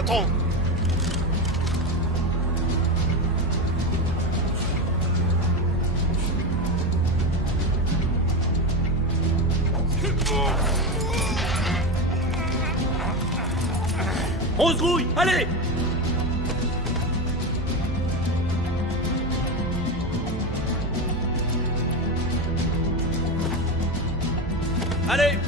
Attends. On se grouille, allez! Allez!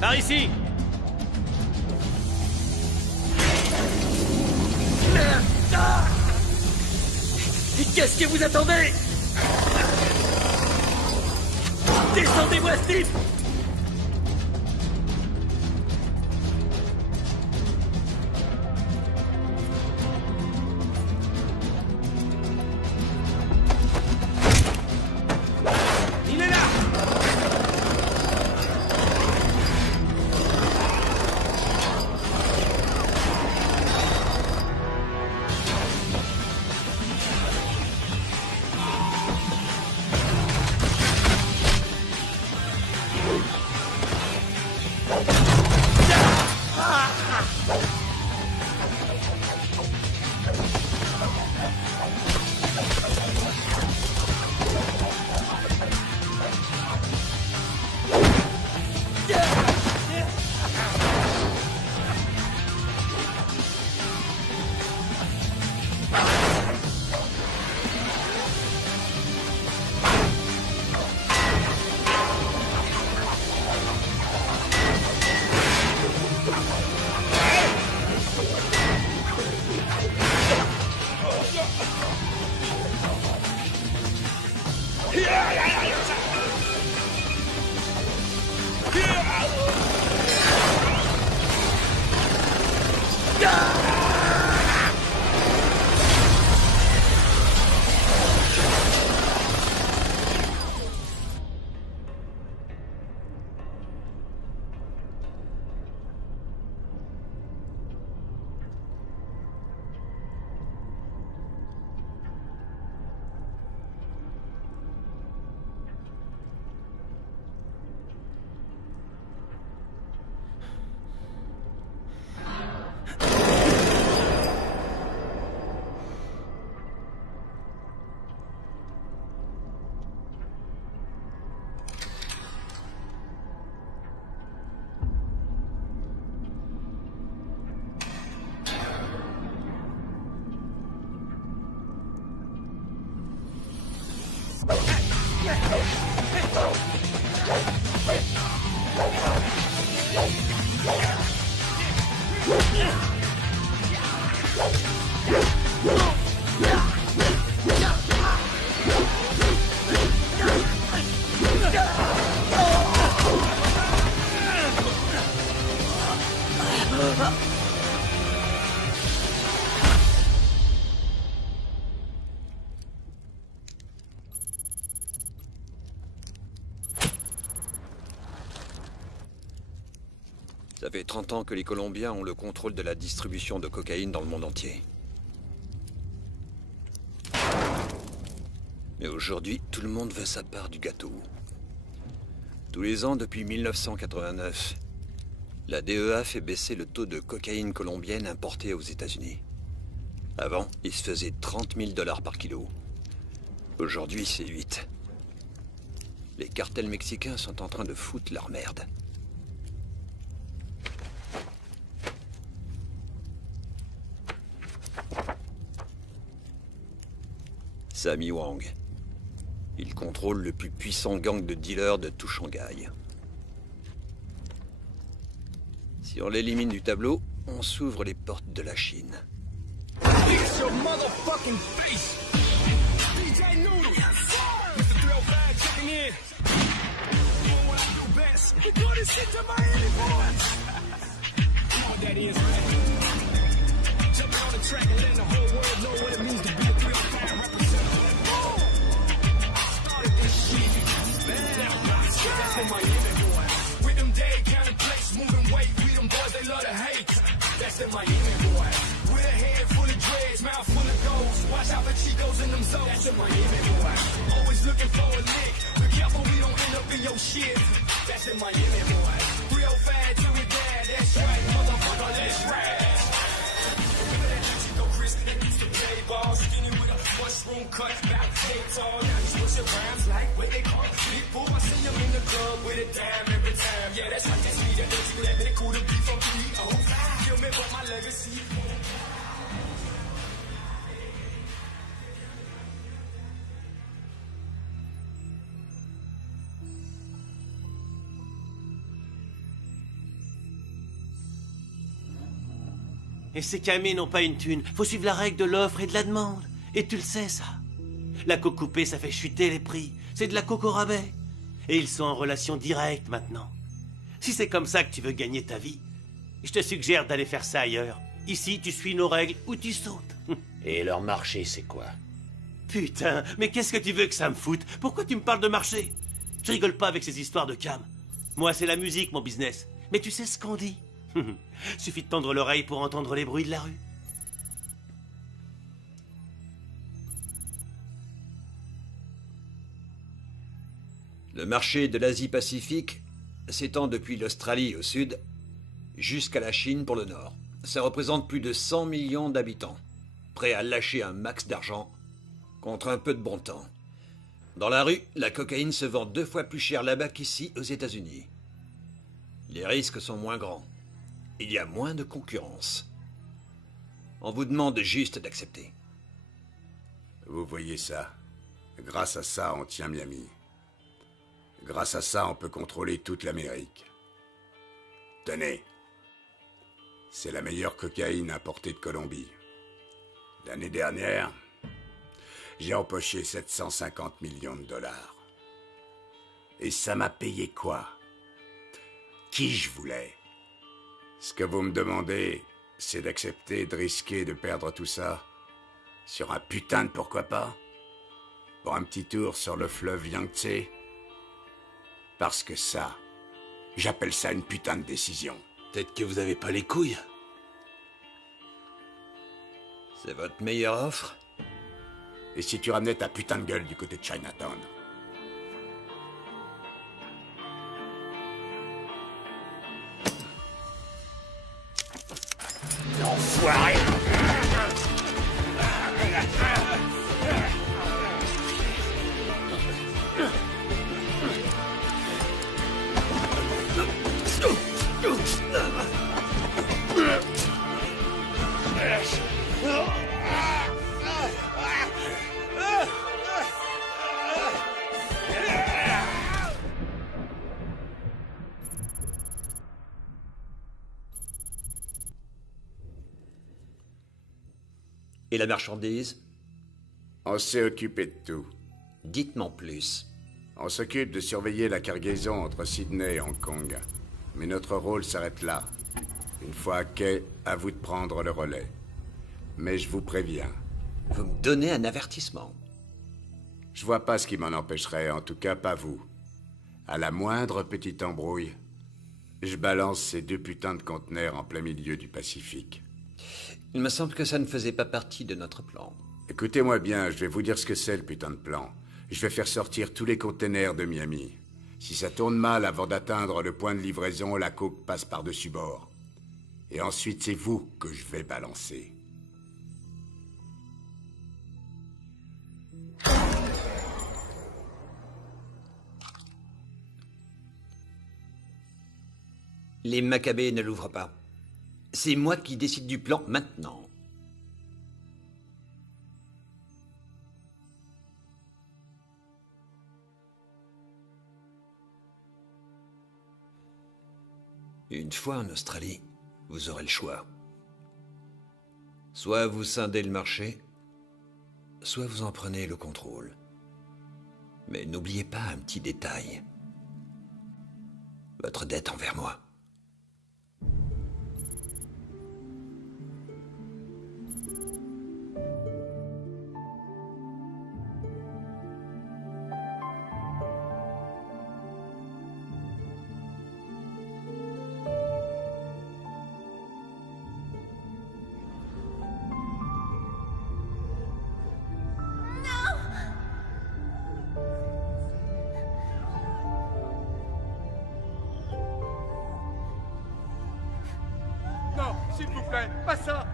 Par ici! Merde! Ah! Qu'est-ce que vous attendez? Descendez-moi, Steve! Il est là! Ça fait 30 ans que les Colombiens ont le contrôle de la distribution de cocaïne dans le monde entier. Mais aujourd'hui, tout le monde veut sa part du gâteau. Tous les ans depuis 1989, la DEA fait baisser le taux de cocaïne colombienne importée aux États-Unis. Avant, il se faisait 30 000 $ par kilo. Aujourd'hui, c'est 8. Les cartels mexicains sont en train de foutre leur merde. Sammy Wang. Il contrôle le plus puissant gang de dealers de tout Shanghai. Si on l'élimine du tableau, on s'ouvre les portes de la Chine. With them day kind of That's the Miami boy. With a head full of dreads, mouth full of goals. Watch out for Chicos in them zones. That's the Miami boy. Always looking for a lick. Be careful we don't end up in your shit. That's the Miami boy. Real fast till we dead. That's right, motherfucker, let's ride. Chico Chris, that used to play ball. Skinny with a mushroom cut, back tape tall. Now he's pushing rhymes like what they call big boy. I see him in the club with a dime every time. Yeah, that's right, that's me. That they cool to be from me. Oh, kill me for my legacy. Et ces camés n'ont pas une thune. Faut suivre la règle de l'offre et de la demande. Et tu le sais, ça. La coke coupée, ça fait chuter les prix. C'est de la coke au rabais. Et ils sont en relation directe maintenant. Si c'est comme ça que tu veux gagner ta vie, je te suggère d'aller faire ça ailleurs. Ici, tu suis nos règles ou tu sautes. Et leur marché, c'est quoi? Putain, mais qu'est-ce que tu veux que ça me foute? Pourquoi tu me parles de marché? Je rigole pas avec ces histoires de cam. Moi, c'est la musique, mon business. Mais tu sais ce qu'on dit? Suffit de tendre l'oreille pour entendre les bruits de la rue. Le marché de l'Asie-Pacifique s'étend depuis l'Australie au sud jusqu'à la Chine pour le nord. Ça représente plus de 100 millions d'habitants, prêts à lâcher un max d'argent contre un peu de bon temps. Dans la rue, la cocaïne se vend 2 fois plus cher là-bas qu'ici aux États-Unis. Les risques sont moins grands. Il y a moins de concurrence. On vous demande juste d'accepter. Vous voyez ça? Grâce à ça, on tient Miami. Grâce à ça, on peut contrôler toute l'Amérique. Tenez. C'est la meilleure cocaïne importée de Colombie. L'année dernière, j'ai empoché 750 millions de dollars. Et ça m'a payé quoi? Qui je voulais? Ce que vous me demandez, c'est d'accepter de risquer de perdre tout ça sur un putain de pourquoi pas? Pour un petit tour sur le fleuve Yangtze? Parce que ça, j'appelle ça une putain de décision. Peut-être que vous avez pas les couilles. C'est votre meilleure offre? Et si tu ramenais ta putain de gueule du côté de Chinatown? Enfoiré! Et la marchandise? On s'est occupé de tout. Dites-m'en plus. On s'occupe de surveiller la cargaison entre Sydney et Hong Kong. Mais notre rôle s'arrête là. Une fois à quai, à vous de prendre le relais. Mais je vous préviens. Vous me donnez un avertissement. Je vois pas ce qui m'en empêcherait, en tout cas pas vous. À la moindre petite embrouille, je balance ces 2 putains de conteneurs en plein milieu du Pacifique. Il me semble que ça ne faisait pas partie de notre plan. Écoutez-moi bien, je vais vous dire ce que c'est le putain de plan. Je vais faire sortir tous les containers de Miami. Si ça tourne mal avant d'atteindre le point de livraison, la coke passe par-dessus bord. Et ensuite, c'est vous que je vais balancer. Les Maccabées ne l'ouvrent pas. C'est moi qui décide du plan maintenant. Une fois en Australie, vous aurez le choix. Soit vous scindez le marché, soit vous en prenez le contrôle. Mais n'oubliez pas un petit détail. Votre dette envers moi. vous plaît. Pas ça.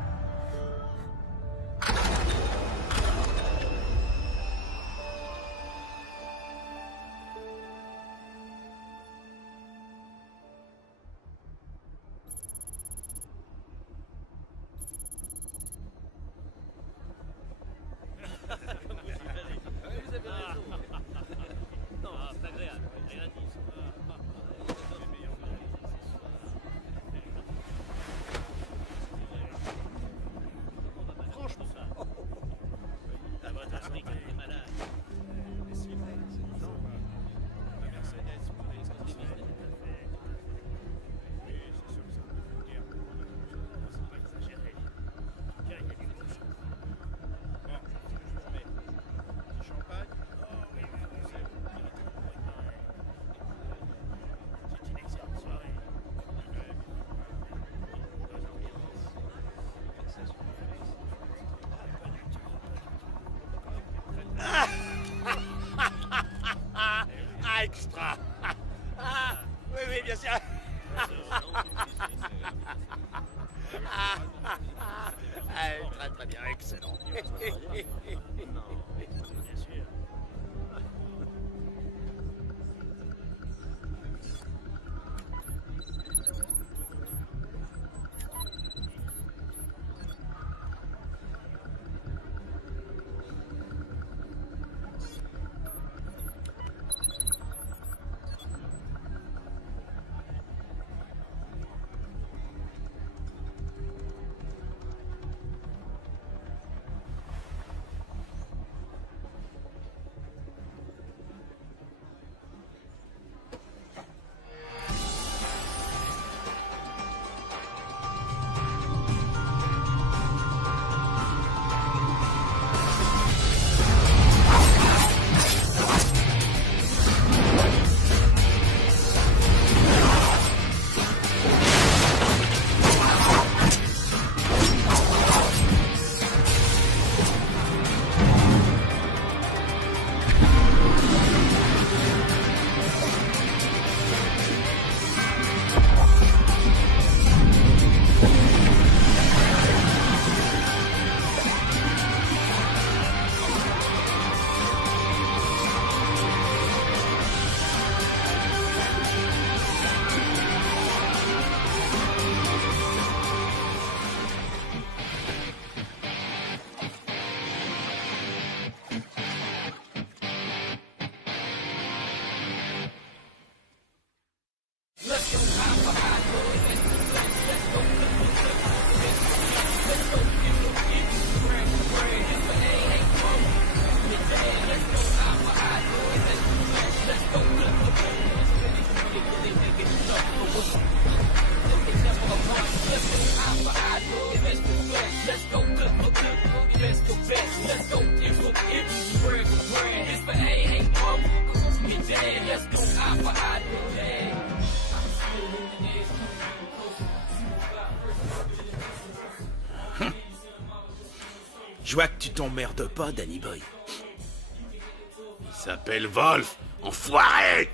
Extra. Oui, oui, bien sûr. Très, très bien, excellent. Je vois que tu t'emmerdes pas, Danny Boy. Il s'appelle Wolf, enfoiré.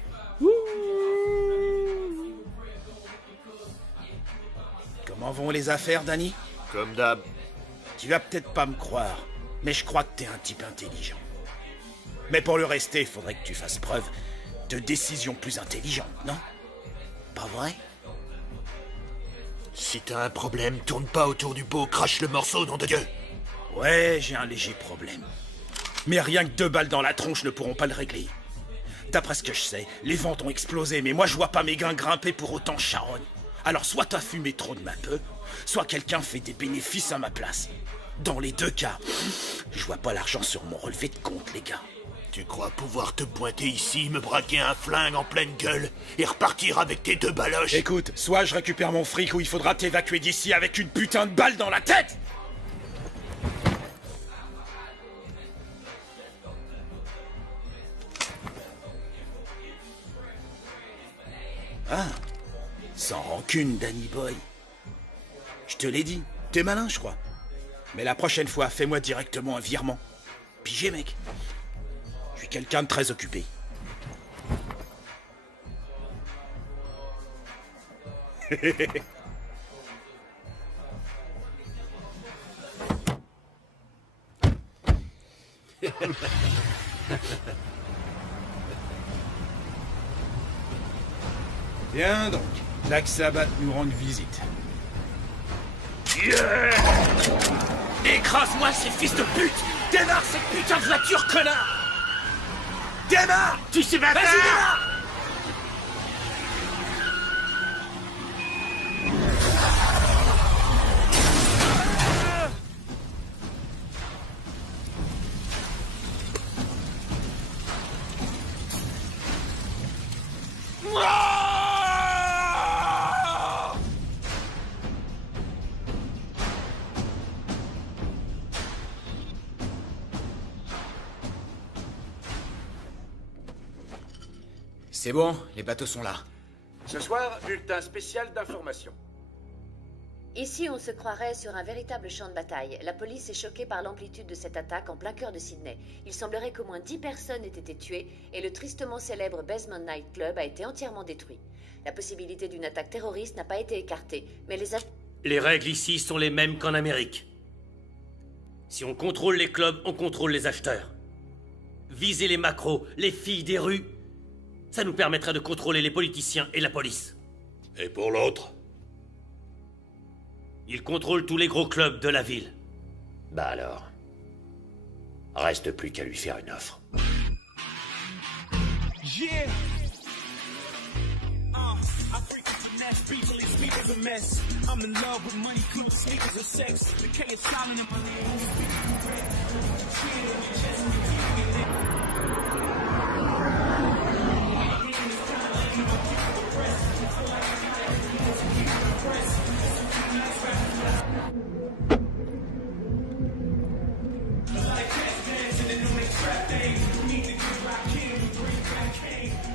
Comment vont les affaires, Danny? Comme d'hab. Tu vas peut-être pas me croire, mais je crois que t'es un type intelligent. Mais pour le rester, il faudrait que tu fasses preuve de décision plus intelligente, non? Pas vrai? Si t'as un problème, tourne pas autour du pot, crache le morceau, nom de Dieu. Ouais, j'ai un léger problème. Mais rien que 2 balles dans la tronche ne pourront pas le régler. D'après ce que je sais, les ventes ont explosé, mais moi je vois pas mes gains grimper pour autant charogne. Alors soit t'as fumé trop de ma peu, soit quelqu'un fait des bénéfices à ma place. Dans les 2 cas, je vois pas l'argent sur mon relevé de compte, les gars. Tu crois pouvoir te pointer ici, me braquer un flingue en pleine gueule et repartir avec tes 2 baloches? Écoute, soit je récupère mon fric ou il faudra t'évacuer d'ici avec une putain de balle dans la tête! Ah, sans rancune, Danny Boy. Je te l'ai dit, t'es malin, je crois. Mais la prochaine fois, fais-moi directement un virement. Pigé, mec. Je suis quelqu'un de très occupé. Bien donc, Black Sabbath nous rend visite. Écrase-moi ces fils de pute! Démarre cette putain de voiture, connard! Démarre! Tu sais pas. Vas-y, démarre! C'est bon, les bateaux sont là. Ce soir, bulletin spécial d'information. Ici, on se croirait sur un véritable champ de bataille. La police est choquée par l'amplitude de cette attaque en plein cœur de Sydney. Il semblerait qu'au moins 10 personnes aient été tuées et le tristement célèbre Basement Night Club a été entièrement détruit. La possibilité d'une attaque terroriste n'a pas été écartée, mais Les règles ici sont les mêmes qu'en Amérique. Si on contrôle les clubs, on contrôle les acheteurs. Viser les macros, les filles des rues, ça nous permettra de contrôler les politiciens et la police. Et pour l'autre? Ils contrôlent tous les gros clubs de la ville. Bah alors... Reste plus qu'à lui faire une offre. Yeah. I frequent the nest, people and sleep is a mess. I'm in love with money, clothes, sneakers, and sex. The K is silent in my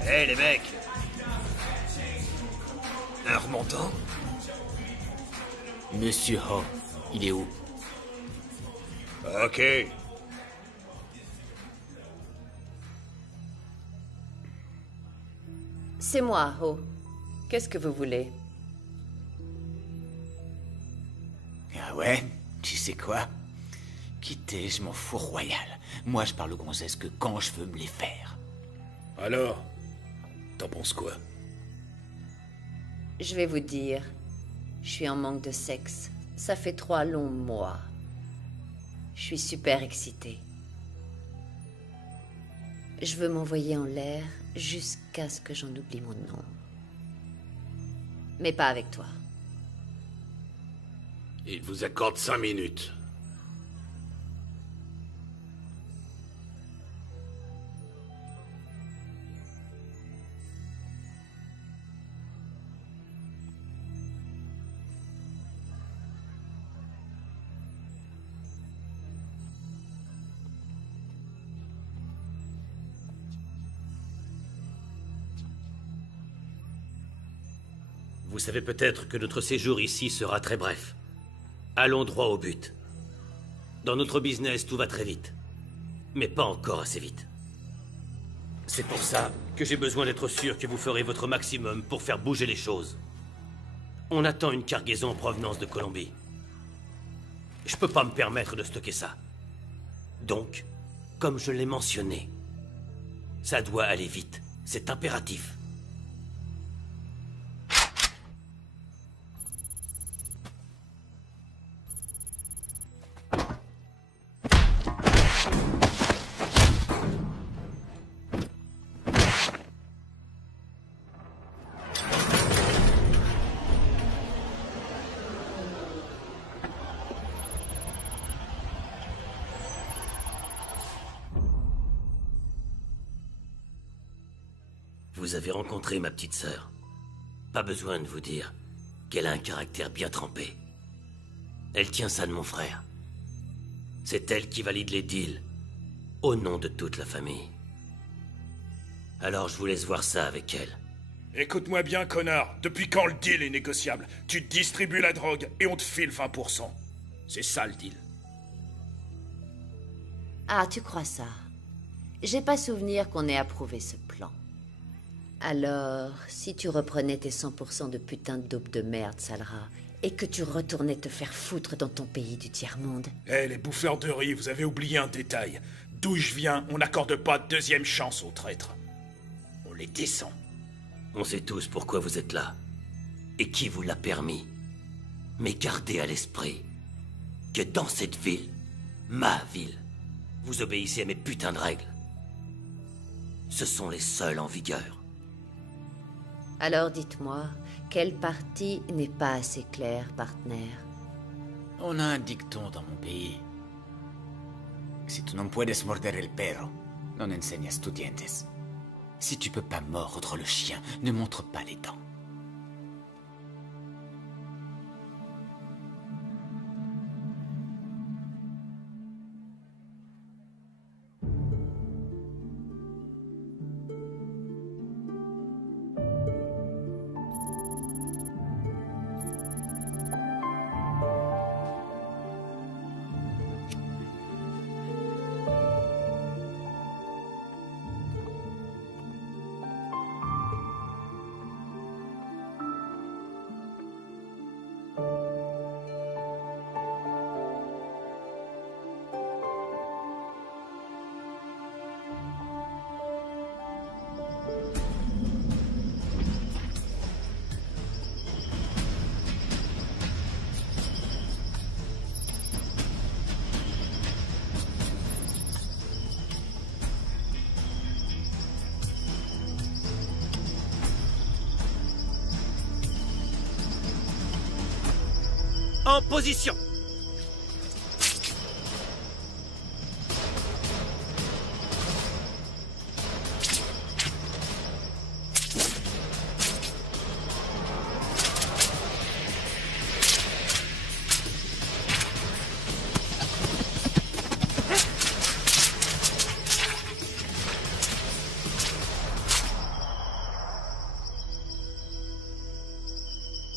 Hey les mecs! Un remontant? Monsieur Ho, il est où? Ok. c'est moi, Ho. Qu'est-ce que vous voulez? Ah ouais? Tu sais quoi? Quittez, je m'en fous royal. Moi, je parle aux gonzesses que quand je veux me les faire. Alors, t'en penses quoi? Je vais vous dire, je suis en manque de sexe. Ça fait 3 longs mois. Je suis super excitée. Je veux m'envoyer en l'air jusqu'à ce que j'en oublie mon nom. Mais pas avec toi. Il vous accorde 5 minutes. Vous savez peut-être que notre séjour ici sera très bref. Allons droit au but. Dans notre business, tout va très vite. Mais pas encore assez vite. C'est pour ça que j'ai besoin d'être sûr que vous ferez votre maximum pour faire bouger les choses. On attend une cargaison en provenance de Colombie. Je peux pas me permettre de stocker ça. Donc, comme je l'ai mentionné, ça doit aller vite. C'est impératif. Vous avez rencontré ma petite sœur. Pas besoin de vous dire qu'elle a un caractère bien trempé. Elle tient ça de mon frère. C'est elle qui valide les deals, au nom de toute la famille. Alors je vous laisse voir ça avec elle. Écoute-moi bien, connard. Depuis quand le deal est négociable? Tu distribues la drogue et on te file 20%. C'est ça le deal. Ah, tu crois ça? J'ai pas souvenir qu'on ait approuvé ce plan. Alors, si tu reprenais tes 100% de putain de dope de merde, Salra, et que tu retournais te faire foutre dans ton pays du tiers-monde... Eh, les bouffeurs de riz, vous avez oublié un détail. D'où je viens, on n'accorde pas de deuxième chance aux traîtres. On les descend. On sait tous pourquoi vous êtes là. Et qui vous l'a permis. Mais gardez à l'esprit que dans cette ville, ma ville, vous obéissez à mes putains de règles. Ce sont les seules en vigueur. Alors dites-moi, quelle partie n'est pas assez claire, partenaire? On a un dicton dans mon pays. Si tu no puedes morder el perro, non enseñas tus dientes. Si tu peux pas mordre le chien, ne montre pas les dents. En position!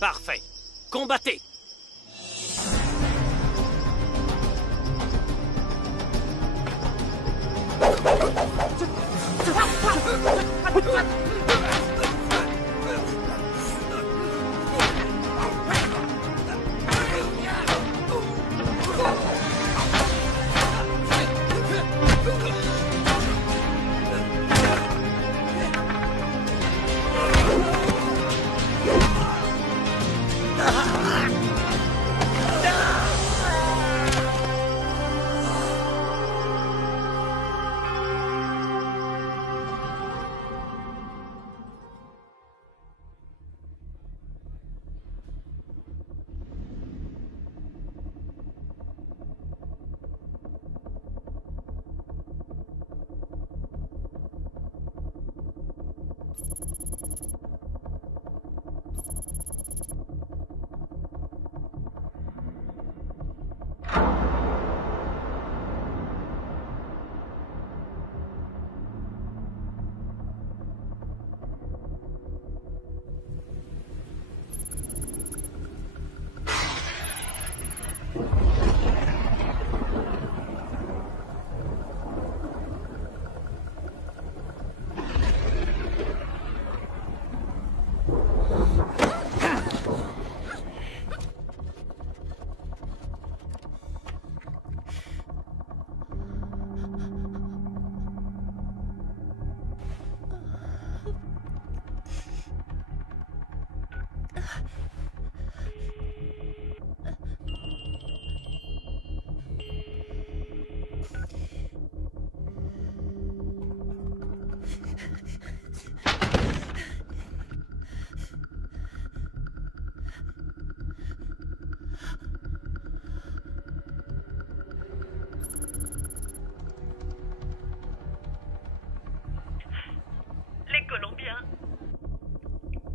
Parfait. Combattez!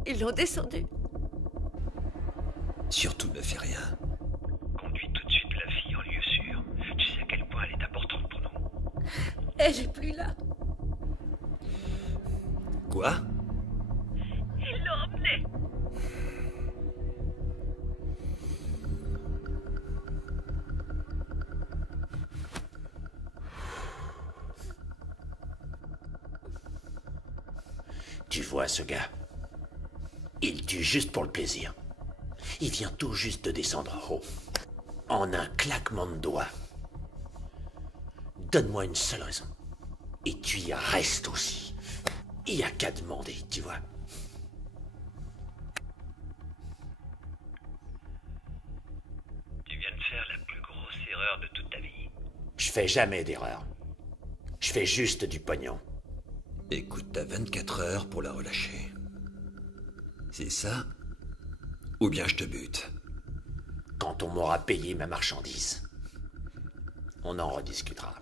Ils l'ont descendu. Surtout ne fais rien. Conduis tout de suite la fille en lieu sûr. Tu sais à quel point elle est importante pour nous. Elle est plus là. Quoi? Ils l'ont emmenée. Tu vois ce gars? Il tue juste pour le plaisir. Il vient tout juste de descendre en haut. En un claquement de doigts. Donne-moi une seule raison. Et tu y restes aussi. Il n'y a qu'à demander, tu vois. fais jamais d'erreur. Je fais juste du pognon. Écoute, t'as 24 heures pour la relâcher. C'est ça? Ou bien je te bute. Quand on m'aura payé ma marchandise, on en rediscutera.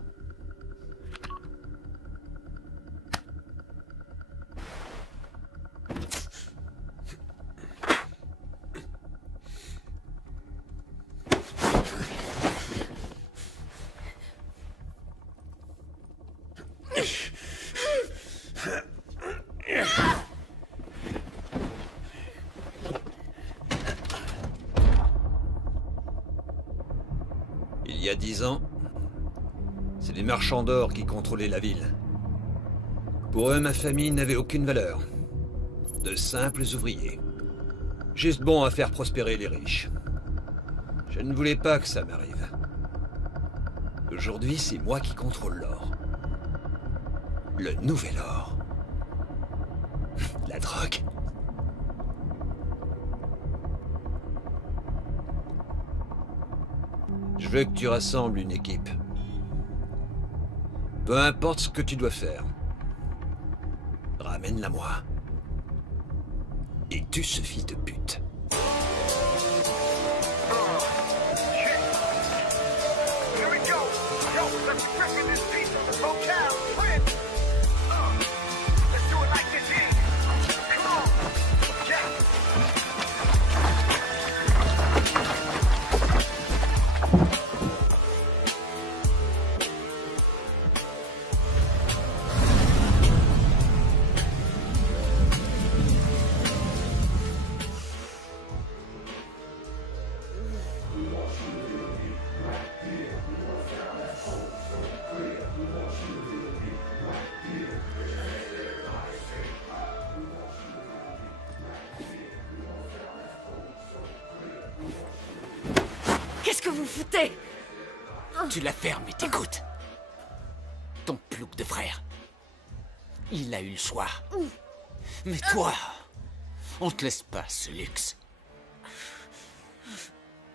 Il y a 10 ans, c'est les marchands d'or qui contrôlaient la ville. Pour eux, ma famille n'avait aucune valeur. De simples ouvriers. Juste bons à faire prospérer les riches. Je ne voulais pas que ça m'arrive. Aujourd'hui, c'est moi qui contrôle l'or. Le nouvel or. La drogue. Je veux que tu rassembles une équipe. Peu importe ce que tu dois faire. Ramène-la moi. Et tue ce fils de pute. Qu'est-ce que vous foutez? Tu la fermes et t'écoutes. Ton plouc de frère. Il a eu le choix. Mais toi, on te laisse pas ce luxe.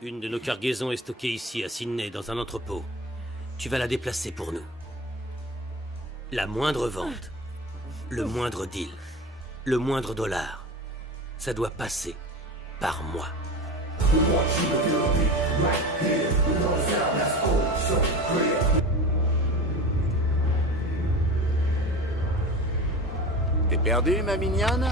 Une de nos cargaisons est stockée ici à Sydney dans un entrepôt. Tu vas la déplacer pour nous. La moindre vente, le moindre deal, le moindre dollar, ça doit passer par moi. T'es perdu, ma mignonne?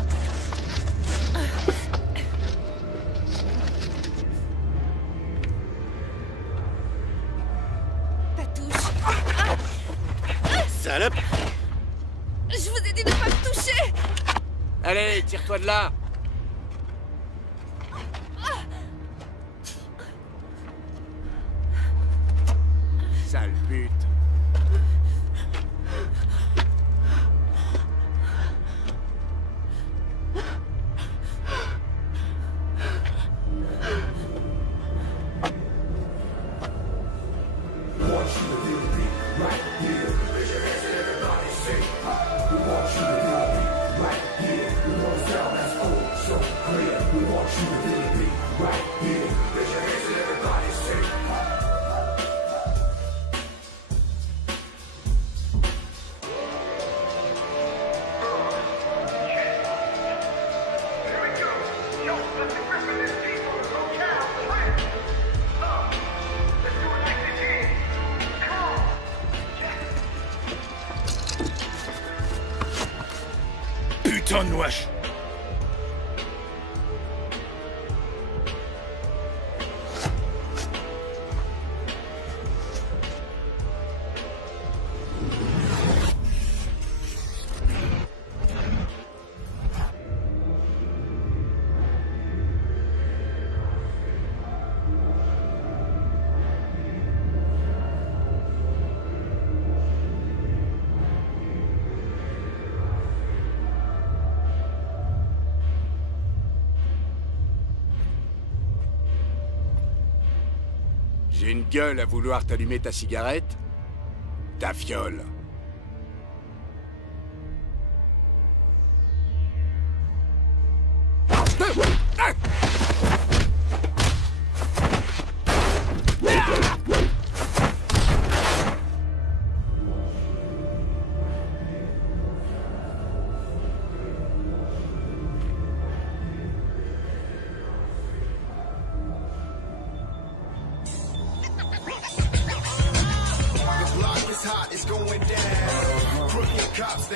Ta touche. Salope! Je vous ai dit de ne pas me toucher. Allez, tire-toi de là! Sale pute! Putain de wesh! J'ai une gueule à vouloir t'allumer ta cigarette? Ta fiole.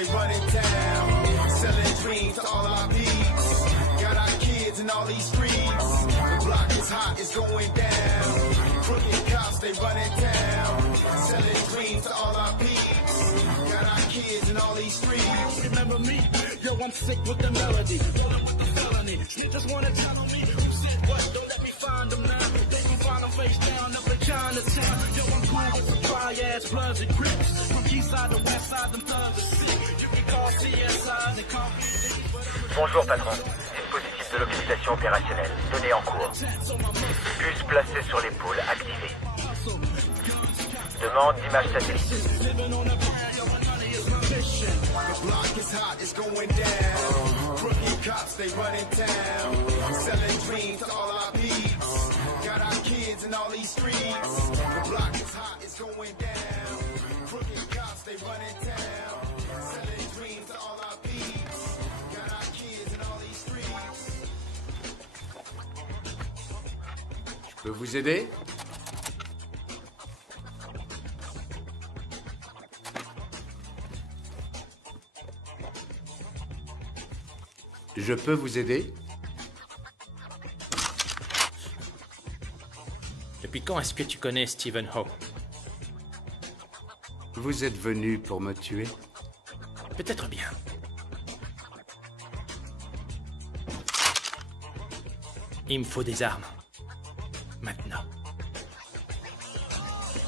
they running down. Selling dreams to all our peeps. Got our kids in all these streets. The block is hot, it's going down. Crooked cops, they running down. Selling dreams to all our peeps. Got our kids in all these streets. Remember me? Yo, I'm sick with the melody. Rolling with the felony. Snitches wanna tell on me. Who said what? Don't let me find them now. They can find them face down up in Chinatown. Yo, I'm cool with some dry-ass Bloods and Crips. From east side to west side, them thugs are sick. You can call CSI and call me. Bonjour patron, dispositif de localisation opérationnelle, données en cours. Bus placé sur l'épaule, activé. Demande d'image satellite. The block is hot, it's going down. Crooked cops, they running town. Selling dreams to all our peeps. Got our kids in all these streets. The block is hot, it's going down. Crooked cops, they running town. Selling dreams to all our peeps. Got our kids in all these streets. Je peux vous aider? Je peux vous aider? Depuis quand est-ce que tu connais Stephen Ho? Vous êtes venu pour me tuer? Peut-être bien. Il me faut des armes. Maintenant.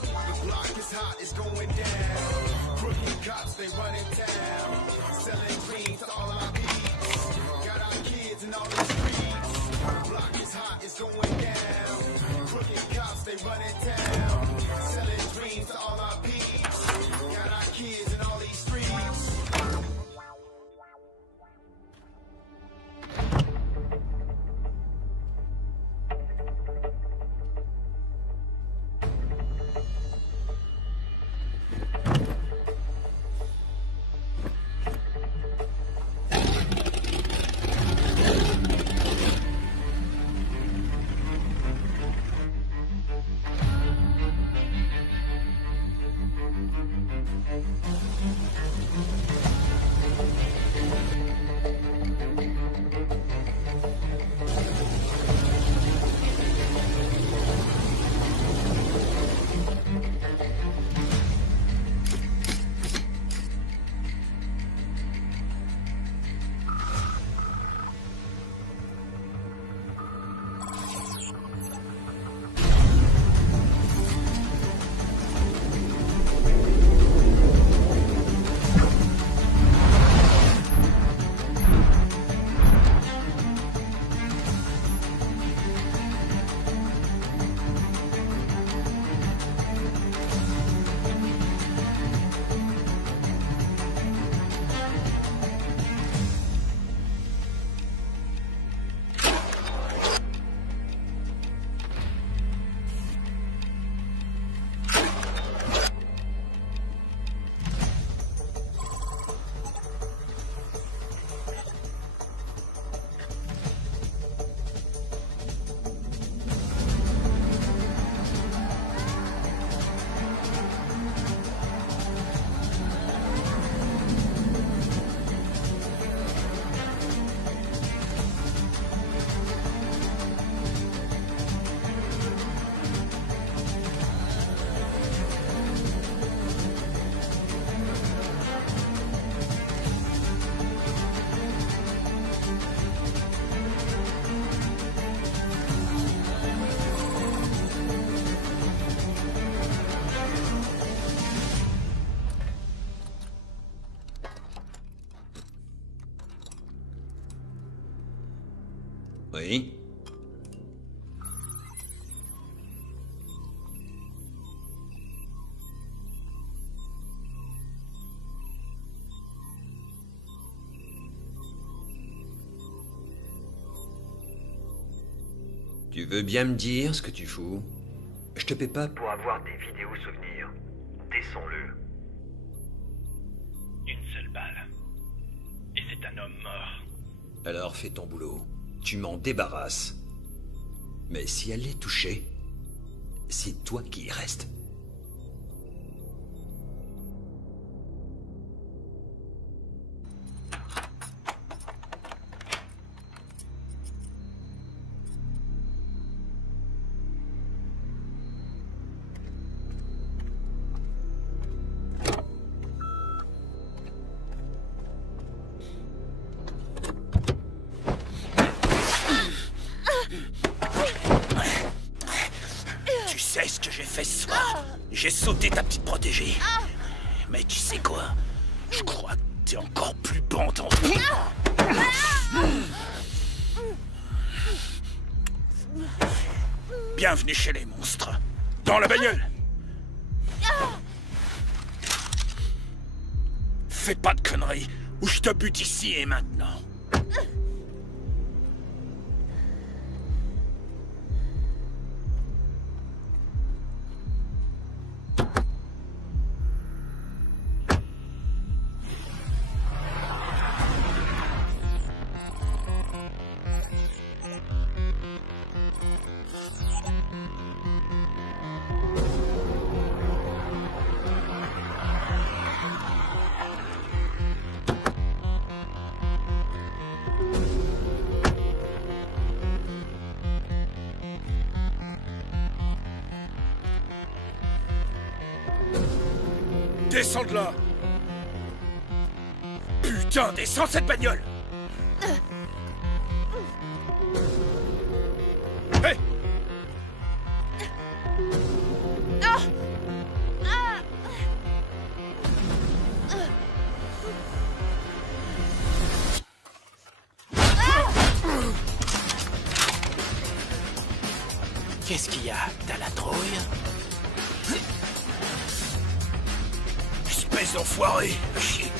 The block is hot, it's going down. Crooked cops, they running town. Selling dreams to all our peeps. Got our kids in all the streets. The block is hot, it's going down. Crooked cops, they running town. Selling dreams to all our peeps. Got our kids in all these streets. Oui? Tu veux bien me dire ce que tu fous? Je te paie pas Pour avoir des vidéos souvenirs, descends-le. Une seule balle. Et c'est un homme mort. Alors fais ton boulot. Tu m'en débarrasses. Mais si elle est touchée, c'est toi qui y reste. fait ce soir. J'ai sauté ta petite protégée. Mais tu sais quoi? Je crois que t'es encore plus bandant. Bienvenue chez les monstres. Dans la bagnole. Fais pas de conneries, ou je te bute ici et maintenant. Descends de là! Putain, descends de cette bagnole! Hey! Qu'est-ce qu'il y a? T'as la trouille? Espèce d'enfoiré, chier.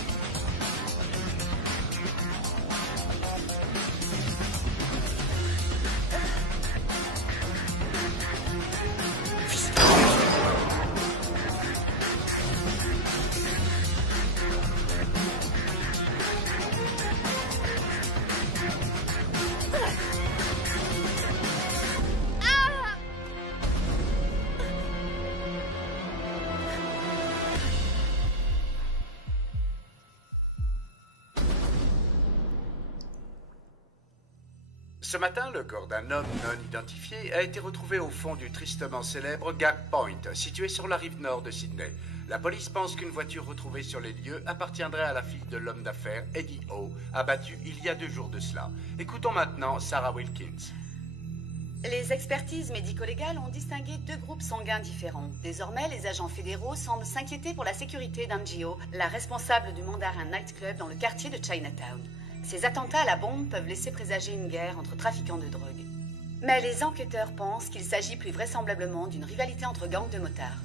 Ce matin, le corps d'un homme non identifié a été retrouvé au fond du tristement célèbre Gap Point, situé sur la rive nord de Sydney. La police pense qu'une voiture retrouvée sur les lieux appartiendrait à la fille de l'homme d'affaires Eddie O, abattu il y a 2 jours de cela. Écoutons maintenant Sarah Wilkins. Les expertises médico-légales ont distingué 2 groupes sanguins différents. Désormais, les agents fédéraux semblent s'inquiéter pour la sécurité d'Anjio, la responsable du Mandarin Nightclub dans le quartier de Chinatown. Ces attentats à la bombe peuvent laisser présager une guerre entre trafiquants de drogue. Mais les enquêteurs pensent qu'il s'agit plus vraisemblablement d'une rivalité entre gangs de motards.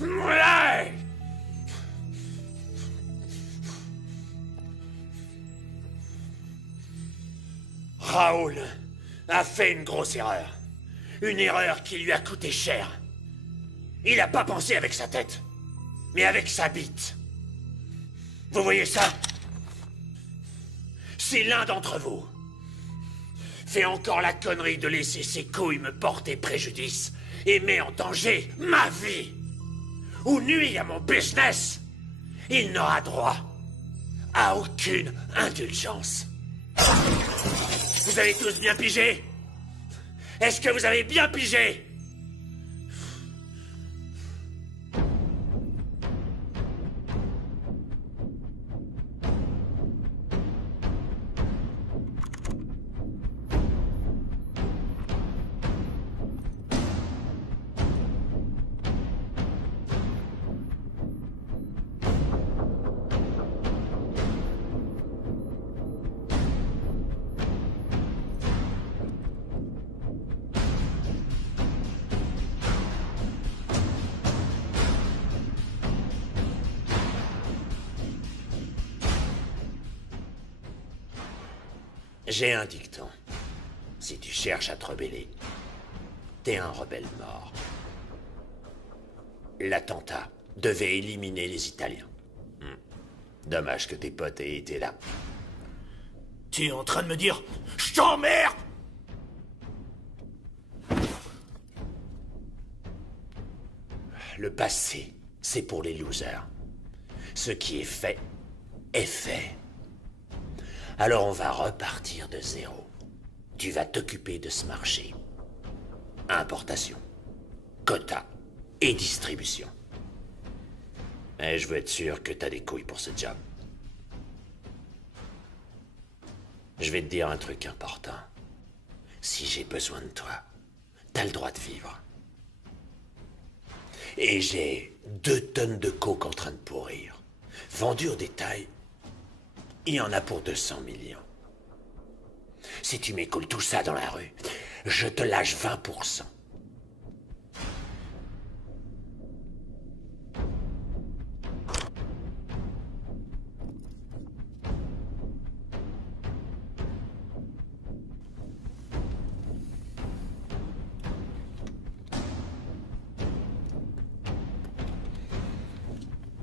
Ouais! Raoul a fait une grosse erreur. Une erreur qui lui a coûté cher. Il n'a pas pensé avec sa tête, mais avec sa bite. Vous voyez ça? Si l'un d'entre vous fait encore la connerie de laisser ses couilles me porter préjudice et met en danger ma vie ou nuit à mon business, il n'aura droit à aucune indulgence. Vous avez tous bien pigé? Est-ce que vous avez bien pigé? J'ai un dicton. Si tu cherches à te rebeller, t'es un rebelle mort. L'attentat devait éliminer les Italiens. Dommage que tes potes aient été là. Tu es en train de me dire « Je t'emmerde !» Le passé, c'est pour les losers. Ce qui est fait, est fait. Alors on va repartir de zéro. Tu vas t'occuper de ce marché. Importation, quota et distribution. Et je veux être sûr que t'as des couilles pour ce job. Je vais te dire un truc important. Si j'ai besoin de toi, t'as le droit de vivre. Et j'ai 2 tonnes de coke en train de pourrir. Vendu au détail, il y en a pour 200 millions. Si tu m'écoules tout ça dans la rue, je te lâche 20%.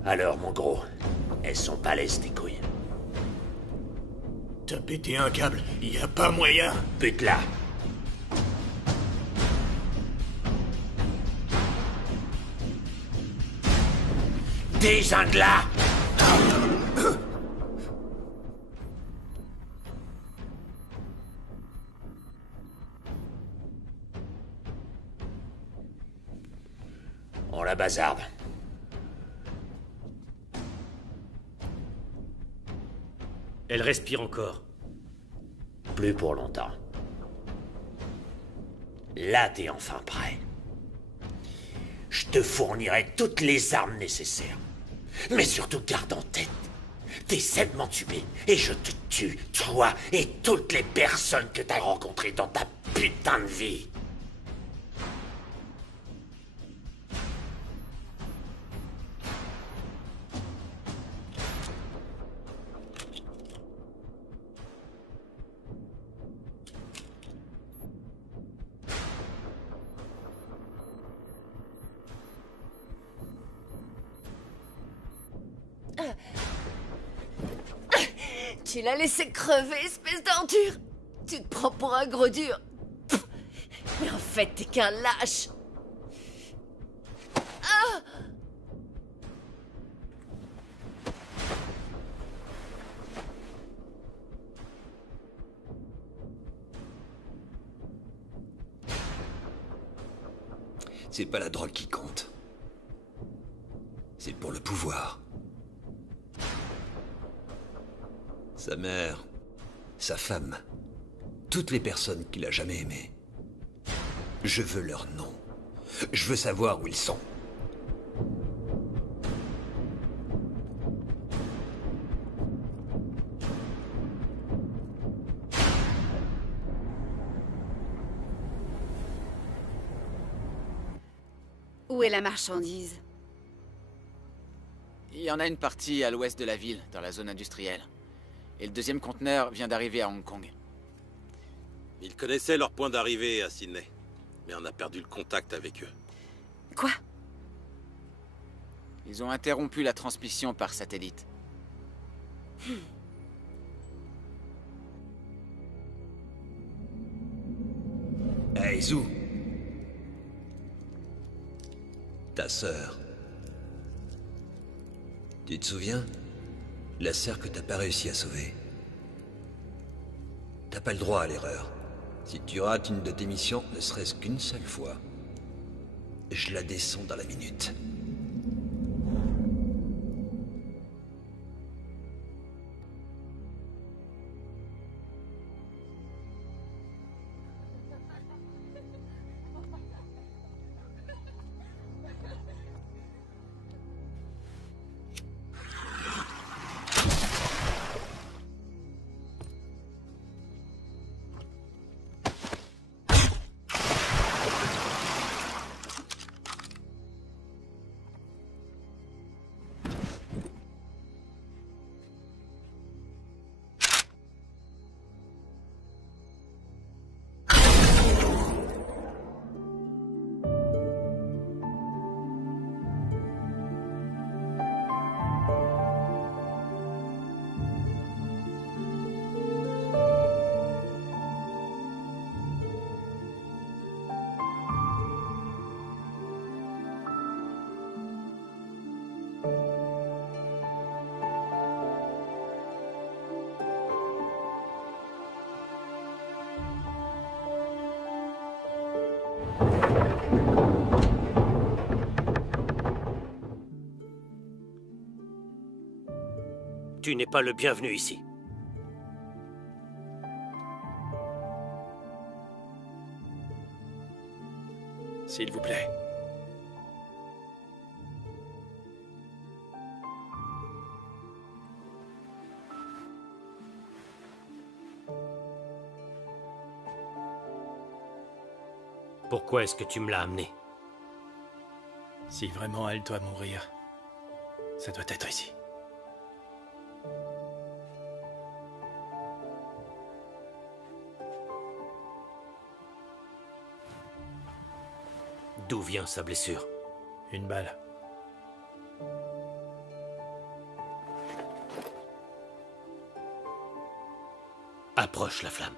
Alors, mon gros, elles sont balèzes tes couilles. T'as pété un câble, y a pas moyen. Bute-la. Désingue-la. On la bazarde. Elle respire encore. Plus pour longtemps. Là, t'es enfin prêt. Je te fournirai toutes les armes nécessaires. Mais surtout, garde en tête, t'essaies de m'entuber et je te tue, toi et toutes les personnes que t'as rencontrées dans ta putain de vie. Tu l'as laissé crever, espèce d'ordure. Tu te prends pour un gros dur. Mais en fait, t'es qu'un lâche. Ah! C'est pas la drogue qui compte. C'est pour le pouvoir. Sa mère, sa femme, toutes les personnes qu'il a jamais aimées. Je veux leur nom. Je veux savoir où ils sont. Où est la marchandise? Il y en a une partie à l'ouest de la ville, dans la zone industrielle. Et le deuxième conteneur vient d'arriver à Hong Kong. Ils connaissaient leur point d'arrivée à Sydney, mais on a perdu le contact avec eux. Quoi? Ils ont interrompu la transmission par satellite. Hey, Zou. Ta sœur. Tu te souviens? La sœur que t'as pas réussi à sauver. T'as pas le droit à l'erreur. Si tu rates une de tes missions, ne serait-ce qu'une seule fois, je la descends dans la minute. Tu n'es pas le bienvenu ici. S'il vous plaît. Pourquoi est-ce que tu me l'as amené? Si vraiment elle doit mourir, ça doit être ici. D'où vient sa blessure? Une balle. Approche la flamme.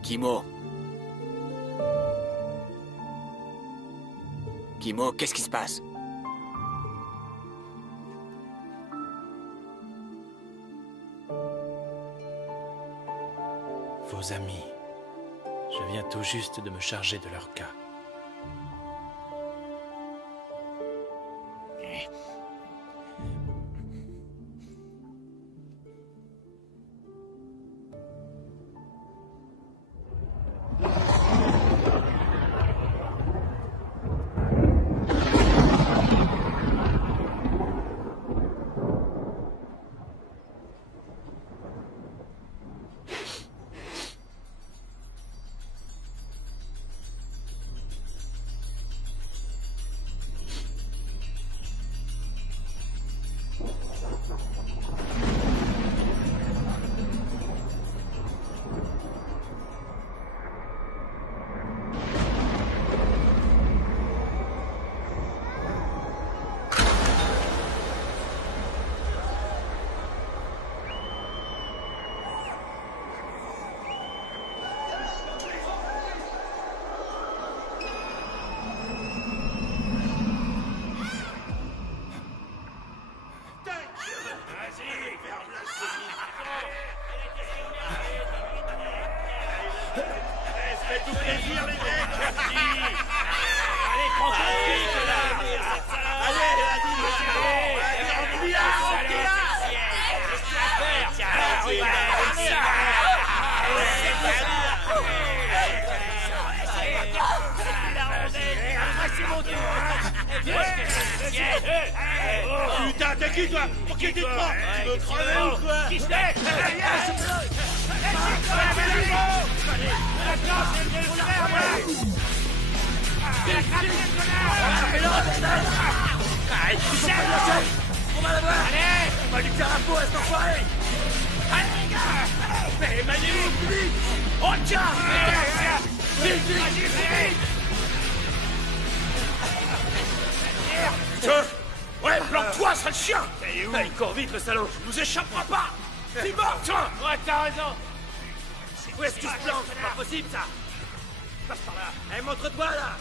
Kimo. Kimo, qu'est-ce qui se passe? Vos amis. Je viens tout juste de me charger de leur cas. Faites-vous plaisir, les mecs, merci. Allez, prends ton truc, là. Allez, remplis-la, remplis-la. Qu'est-ce que tu vas faire? Tiens, c'est mon tour. Putain, t'es qui, toi? Pour qui tu te prends? Tu veux crever ou quoi? Qui c'est? On va la voir! Allez! On va lui faire un pot à cet enfoiré! Allez les gars! Mais Manu! Oh tiens! Vite, vite! Putain! Ouais, planque-toi, sale chien! Il court vite, le salaud! Il nous échappera pas! C'est mort, toi! Ouais, t'as raison! Où est-ce qu'il se plante? C'est pas possible, ça! Passe par là! Allez, montre-toi, là!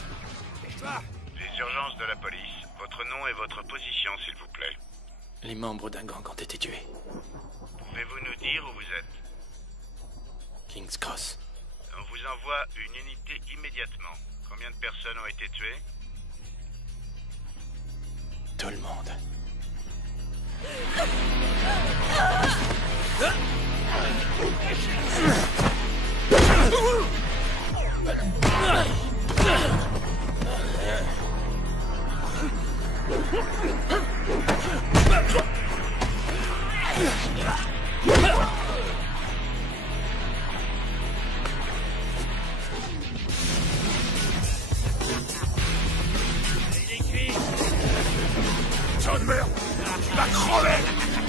Cache-toi! Les urgences de la police. Votre nom et votre position, s'il vous plaît. Les membres d'un gang ont été tués. Pouvez-vous nous dire où vous êtes? King's Cross. On vous envoie une unité immédiatement. Combien de personnes ont été tuées? Tout le monde. Il est cuit. merde! Tu vas crever!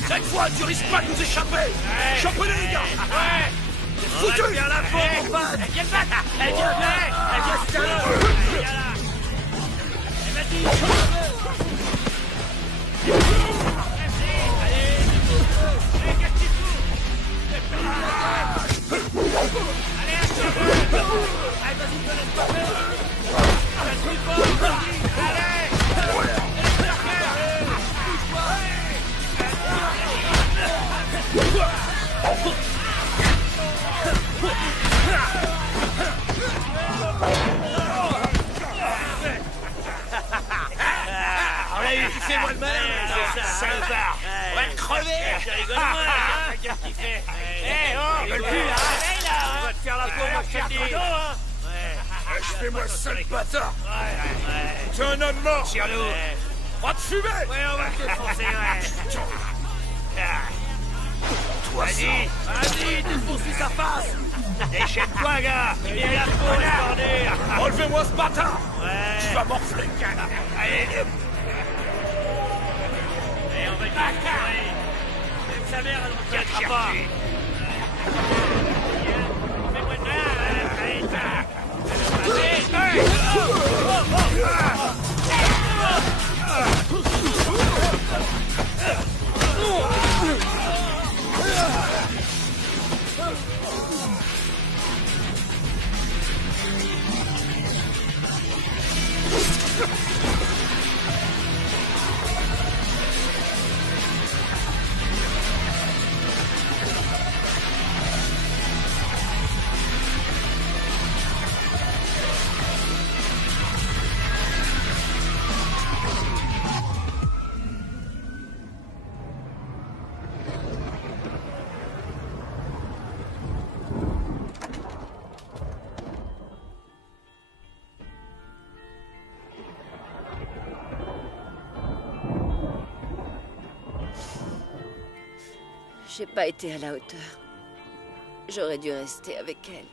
Cette fois, tu risques pas de nous échapper! Chopez-les, les gars! Ouais! Foutu! Viens la peau, mon pote! Viens le battre! Viens, viens, viens, là! Vas-y, fais-moi le malin, salopard! On va te crever! Tu rigoles moins, hein? Qu'est-ce qu'il fait? Eh, oh! Rigole plus, là! Réveille, là! On va te faire la peau, moi, je te le dis! Je fais-moi sale bâtard! T'es un homme mort! Tire-nous! Va te fumer! Ouais, on va te défoncer, ouais! Toi, Vas-y, défonce-lui sa face! Déchaîne-toi, gars! Viens la peau, la Enlevez-moi ce bâtard! Ouais! Tu vas morfler! Allez! Et on va le faire! Même sa mère, elle ne tiendra pas! Fais-moi de mal! J'ai pas été à la hauteur. J'aurais dû rester avec elle.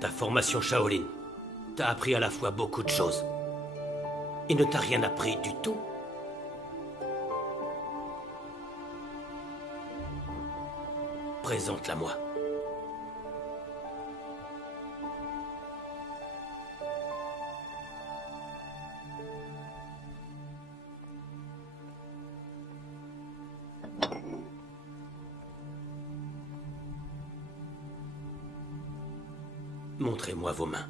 Ta formation Shaolin t'a appris à la fois beaucoup de choses. Et ne t'a rien appris du tout. Présente-la-moi. Montrez-moi vos mains.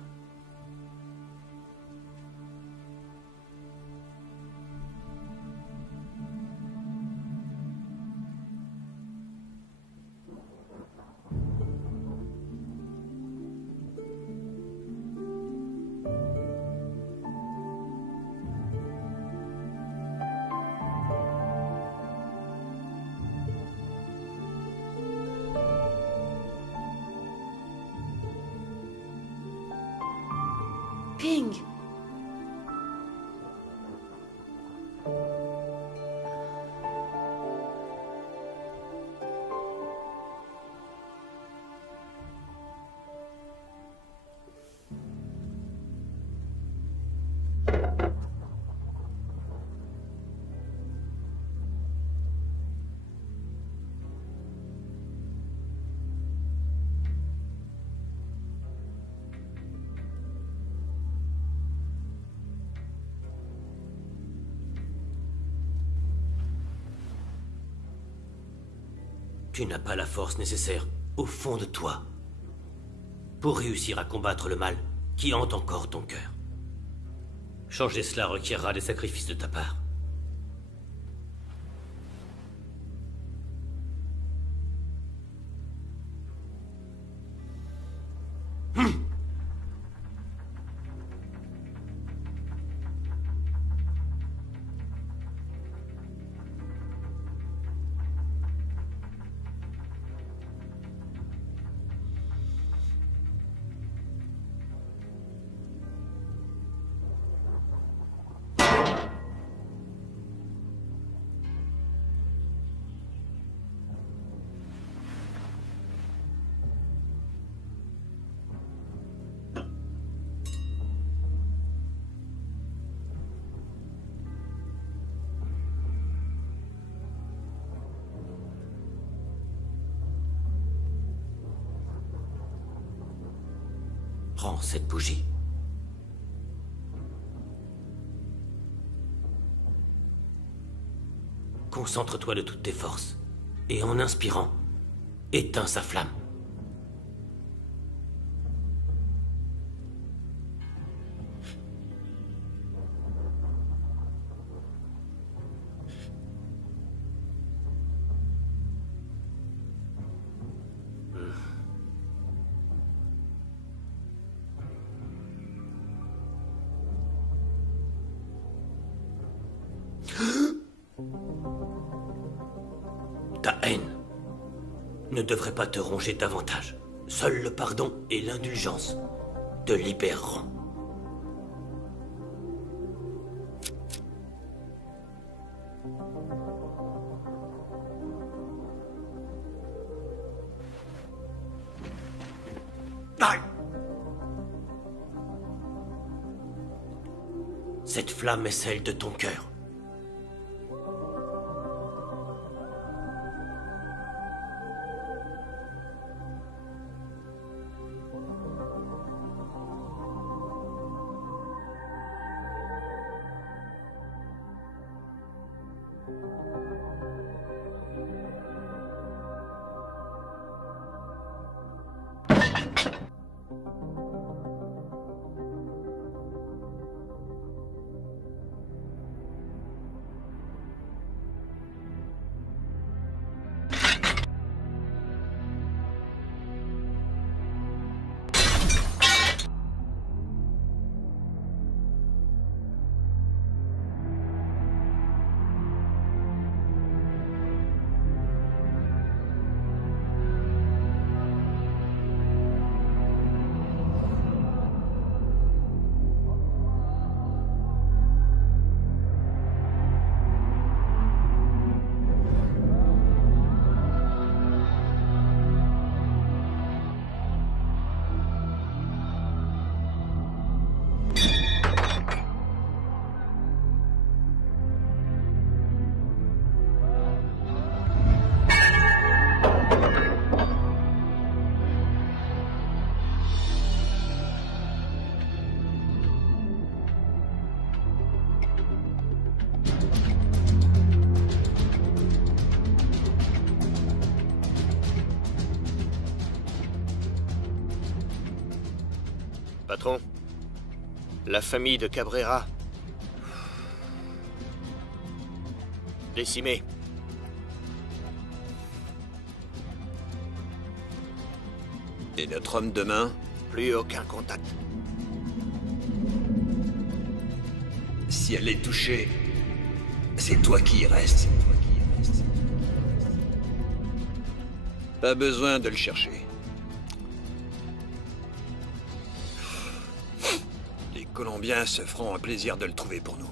Ping! Tu n'as pas la force nécessaire, au fond de toi, pour réussir à combattre le mal qui hante encore ton cœur. Changer cela requierra des sacrifices de ta part. Prends cette bougie. Concentre-toi de toutes tes forces, et en inspirant, éteins sa flamme. Ta haine ne devrait pas te ronger davantage. Seul le pardon et l'indulgence te libéreront. Cette flamme est celle de ton cœur. Patron, la famille de Cabrera, décimée. Et notre homme de main? Plus aucun contact. Si elle est touchée, c'est toi qui y restes. Pas besoin de le chercher. Les Colombiens se feront un plaisir de le trouver pour nous.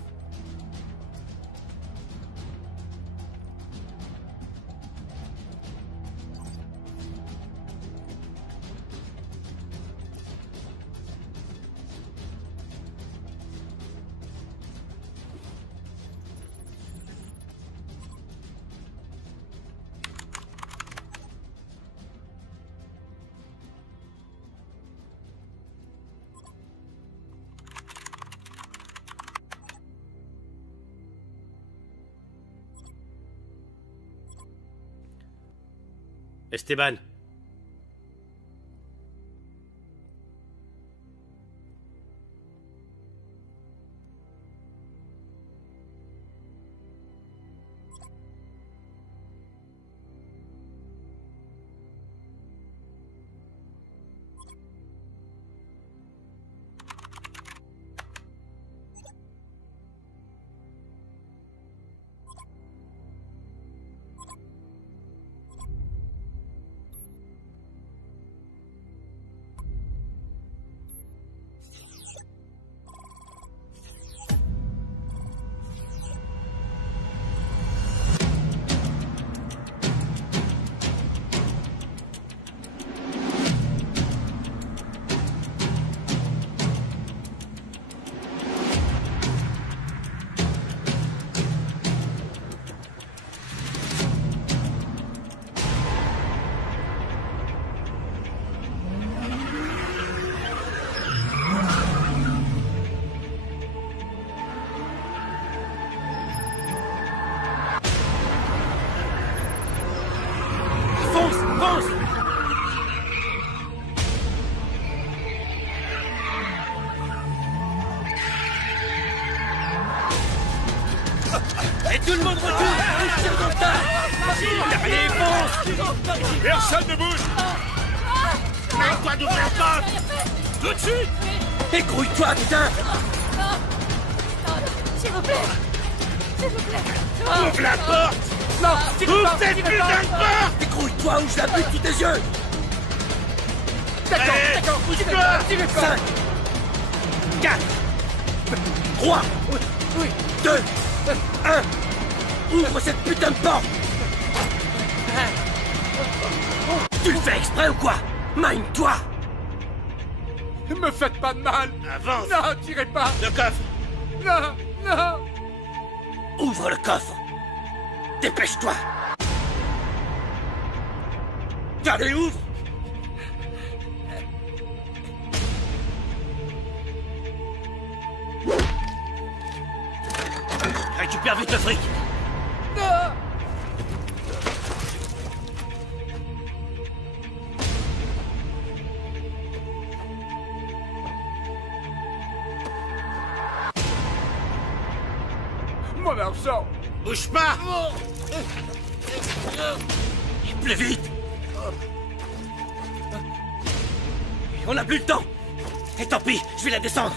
Esteban. Et tout le monde recule. Il tire dans le tas. Allez, fonce. Personne ne bouge. Mets-toi d'ouvrir la porte. Tout de suite. Écrouille-toi, putain. S'il vous plaît. S'il vous plaît. Ouvre la porte. Non, ouvre cette putain de porte. Écrouille-toi ou je la bute sous tes yeux. D'accord, bouge-toi. 5, 4, 3, 2, 1. Ouvre cette putain de porte. Tu le fais exprès ou quoi? Mine-toi. Ne me faites pas de mal. Avance. Non, tirez pas. Le coffre. Non, non. Ouvre le coffre. Dépêche-toi. Allez, ouvre. Récupère vite le fric. Non. Mon argent. Bouge pas. Plus vite. On n'a plus le temps. Et tant pis, je vais la descendre.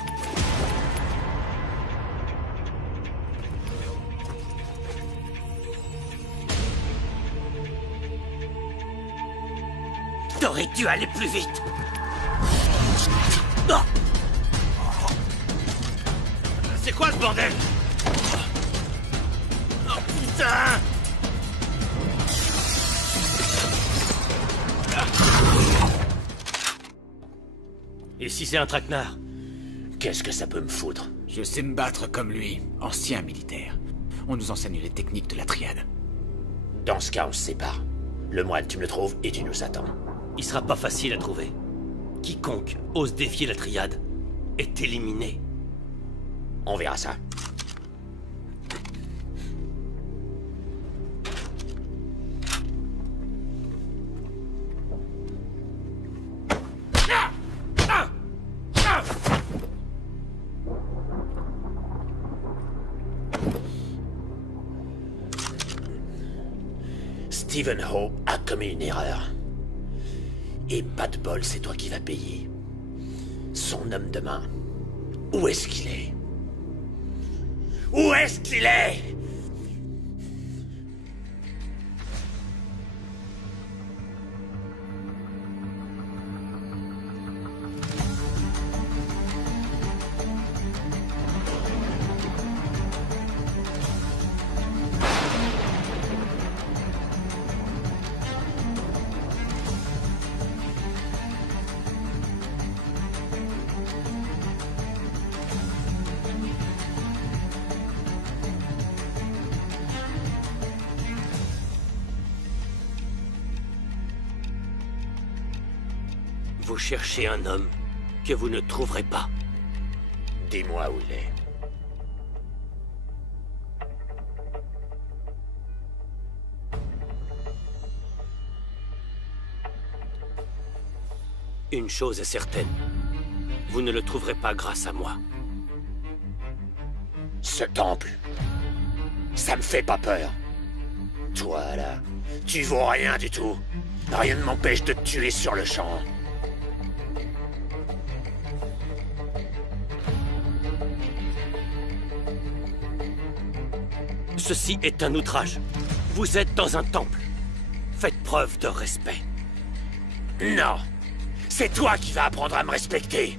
T'aurais dû aller plus vite. Oh. C'est quoi ce bordel? Oh putain! Et si c'est un traquenard? Qu'est-ce que ça peut me foutre? Je sais me battre comme lui, ancien militaire. On nous enseigne les techniques de la triade. Dans ce cas, on se sépare. Le moine, tu me le trouves et tu nous attends. Il sera pas facile à trouver. Quiconque ose défier la triade est éliminé. On verra ça. Stephen Howe a commis une erreur. Et pas de bol, c'est toi qui vas payer. Son homme de main. Où est-ce qu'il est? Où est-ce qu'il est? Vous cherchez un homme que vous ne trouverez pas. Dis-moi où il est. Une chose est certaine. Vous ne le trouverez pas grâce à moi. Ce temple, ça me fait pas peur. Toi, là, tu vaux rien du tout. Rien ne m'empêche de te tuer sur le champ. Ceci est un outrage. Vous êtes dans un temple. Faites preuve de respect. Non, c'est toi qui vas apprendre à me respecter.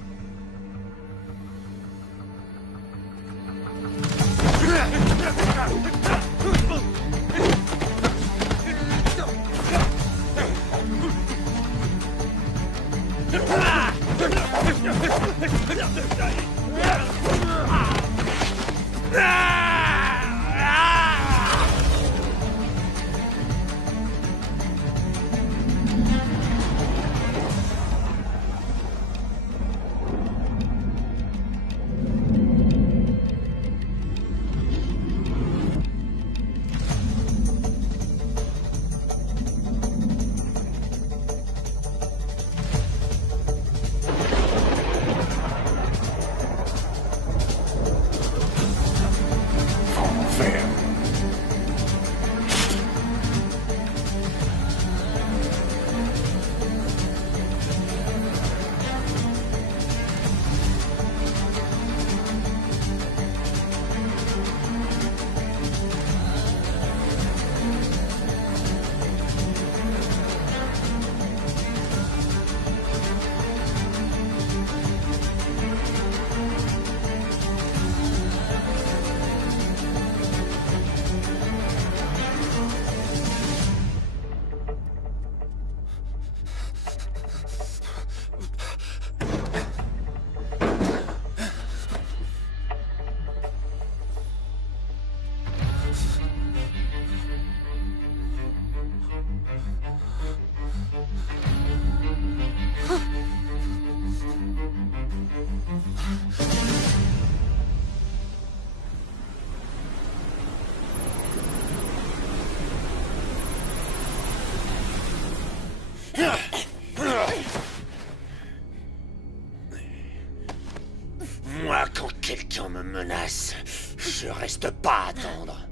Moi, quand quelqu'un me menace, je reste pas à attendre.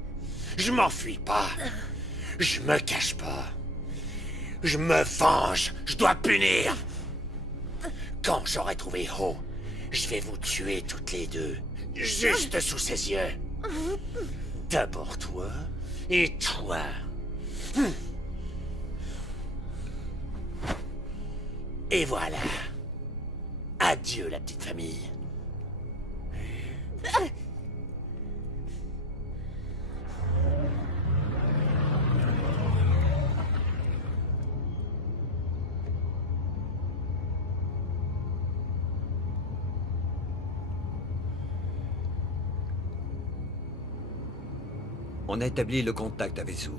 Je m'enfuis pas. Je me cache pas. Je me venge. Je dois punir. Quand j'aurai trouvé Ho, je vais vous tuer toutes les deux. Juste sous ses yeux. D'abord toi, et toi. Et voilà. Adieu, la petite famille. On a établi le contact avec Zhu.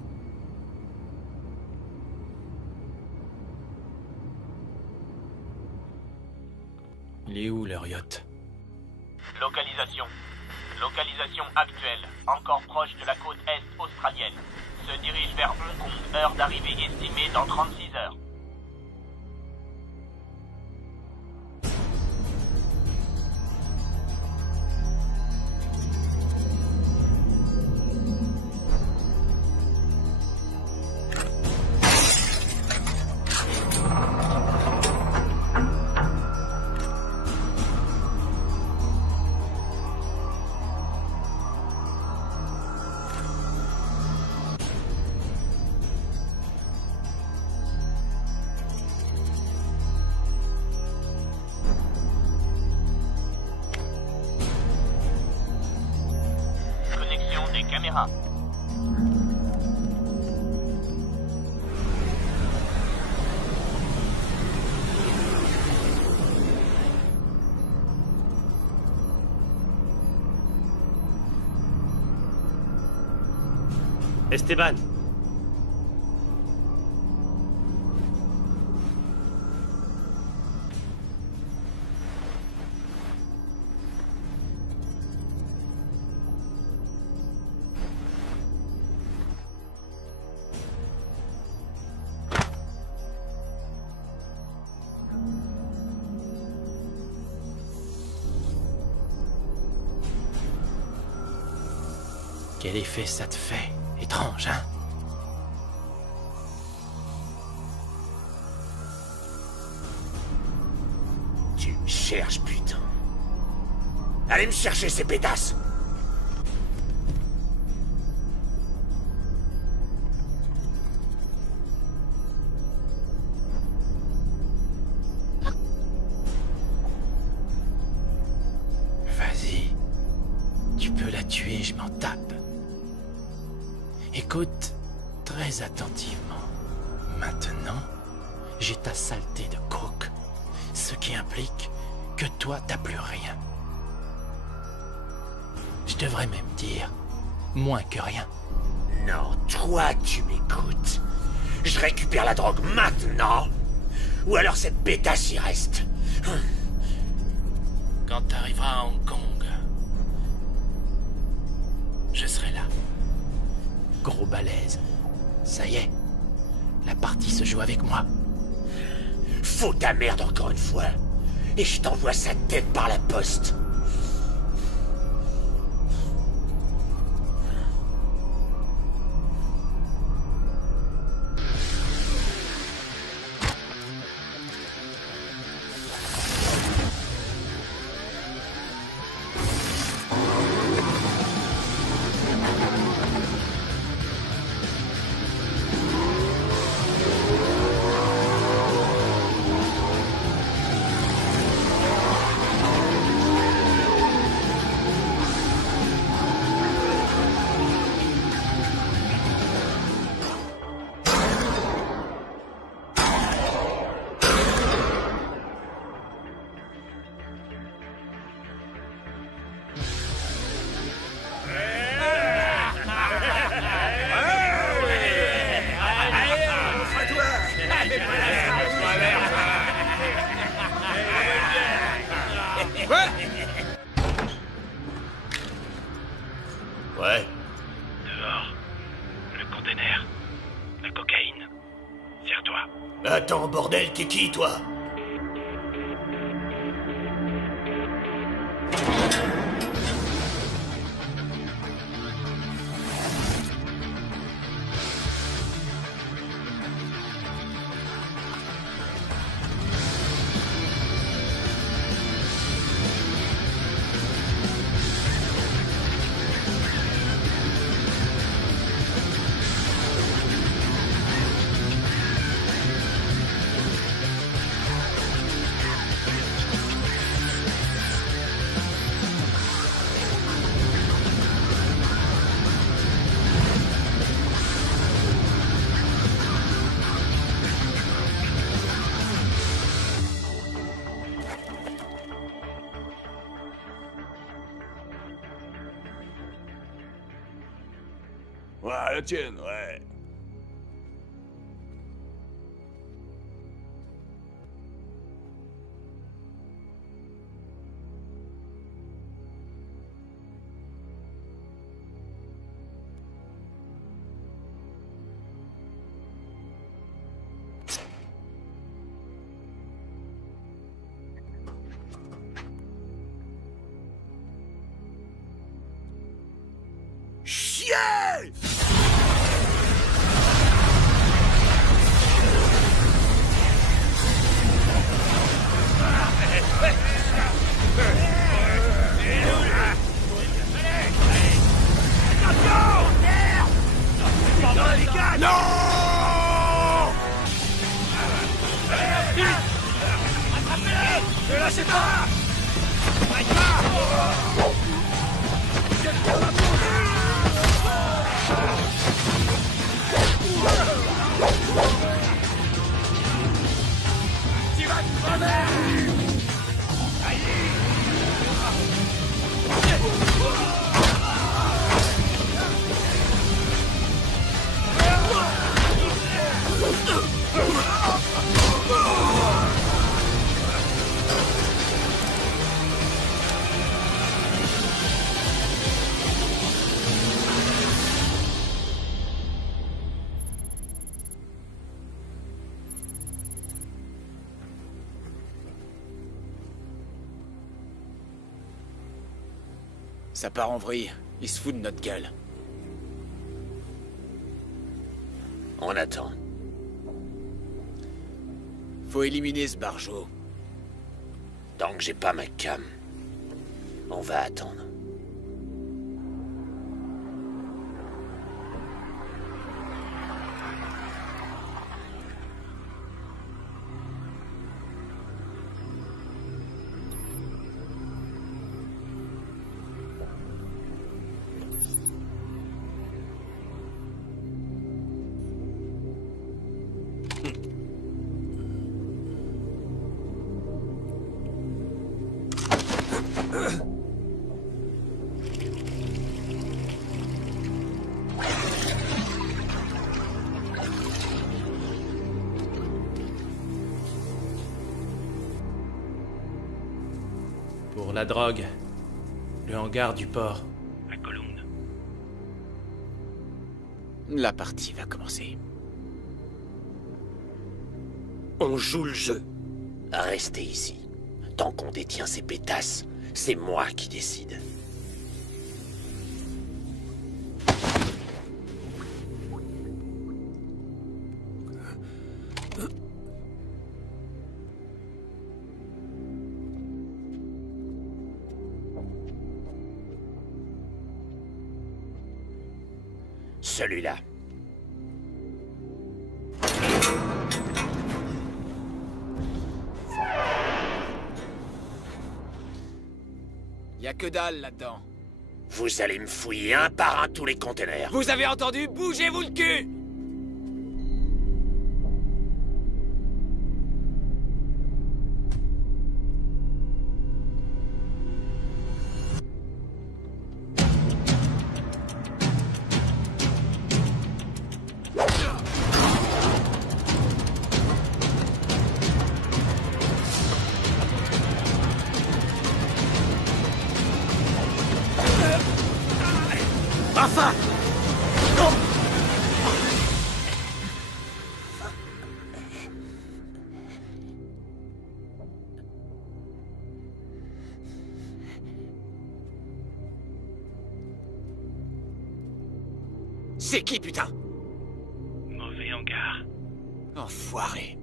Il est où, leur yacht? Localisation. Localisation actuelle. Encore proche de la côte est australienne. Se dirige vers Hong Kong. Heure d'arrivée estimée dans 36 heures. Caméra. Esteban. Quel effet ça te fait? Étrange, hein? Tu me cherches, putain. Allez me chercher ces pétasses. Vas-y. Tu peux la tuer, je m'en tape. Écoute très attentivement. Maintenant, j'ai ta saleté de coke. Ce qui implique que toi, t'as plus rien. Je devrais même dire moins que rien. Non, toi, tu m'écoutes. Je récupère la drogue maintenant. Ou alors cette pétasse y reste. Quand t'arriveras à Hong Kong, je serai là. Gros balèze. Ça y est, la partie se joue avec moi. Fous ta merde encore une fois. Et je t'envoie sa tête par la poste. Ouais. Dehors. Le container. La cocaïne. Serre-toi. Attends, bordel, t'es qui, toi? Ouais, la tienne, ouais. Chier! Non! Ne lâchez pas! Tu vas te crever! Ça part en vrille. Ils se foutent de notre gueule. On attend. Faut éliminer ce barjot. Tant que j'ai pas ma cam, on va attendre. Pour la drogue, le hangar du port. À Cologne. La partie va commencer. On joue le jeu. Restez ici. Tant qu'on détient ces pétasses, c'est moi qui décide. Celui-là. Y a que dalle là-dedans. Vous allez me fouiller un par un tous les containers. Vous avez entendu? Bougez-vous le cul! Enfin! C'est qui, putain? Mauvais hangar. Enfoiré.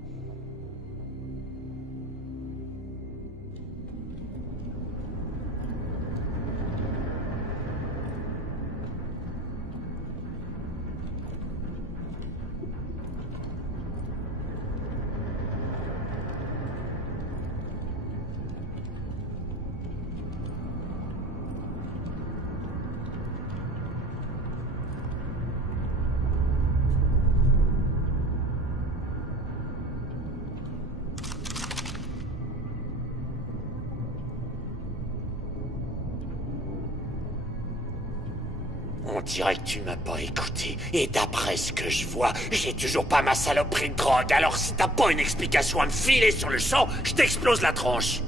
On dirait que tu m'as pas écouté. Et d'après ce que je vois, j'ai toujours pas ma saloperie de drogue. Alors si t'as pas une explication à me filer sur le champ, je t'explose la tronche.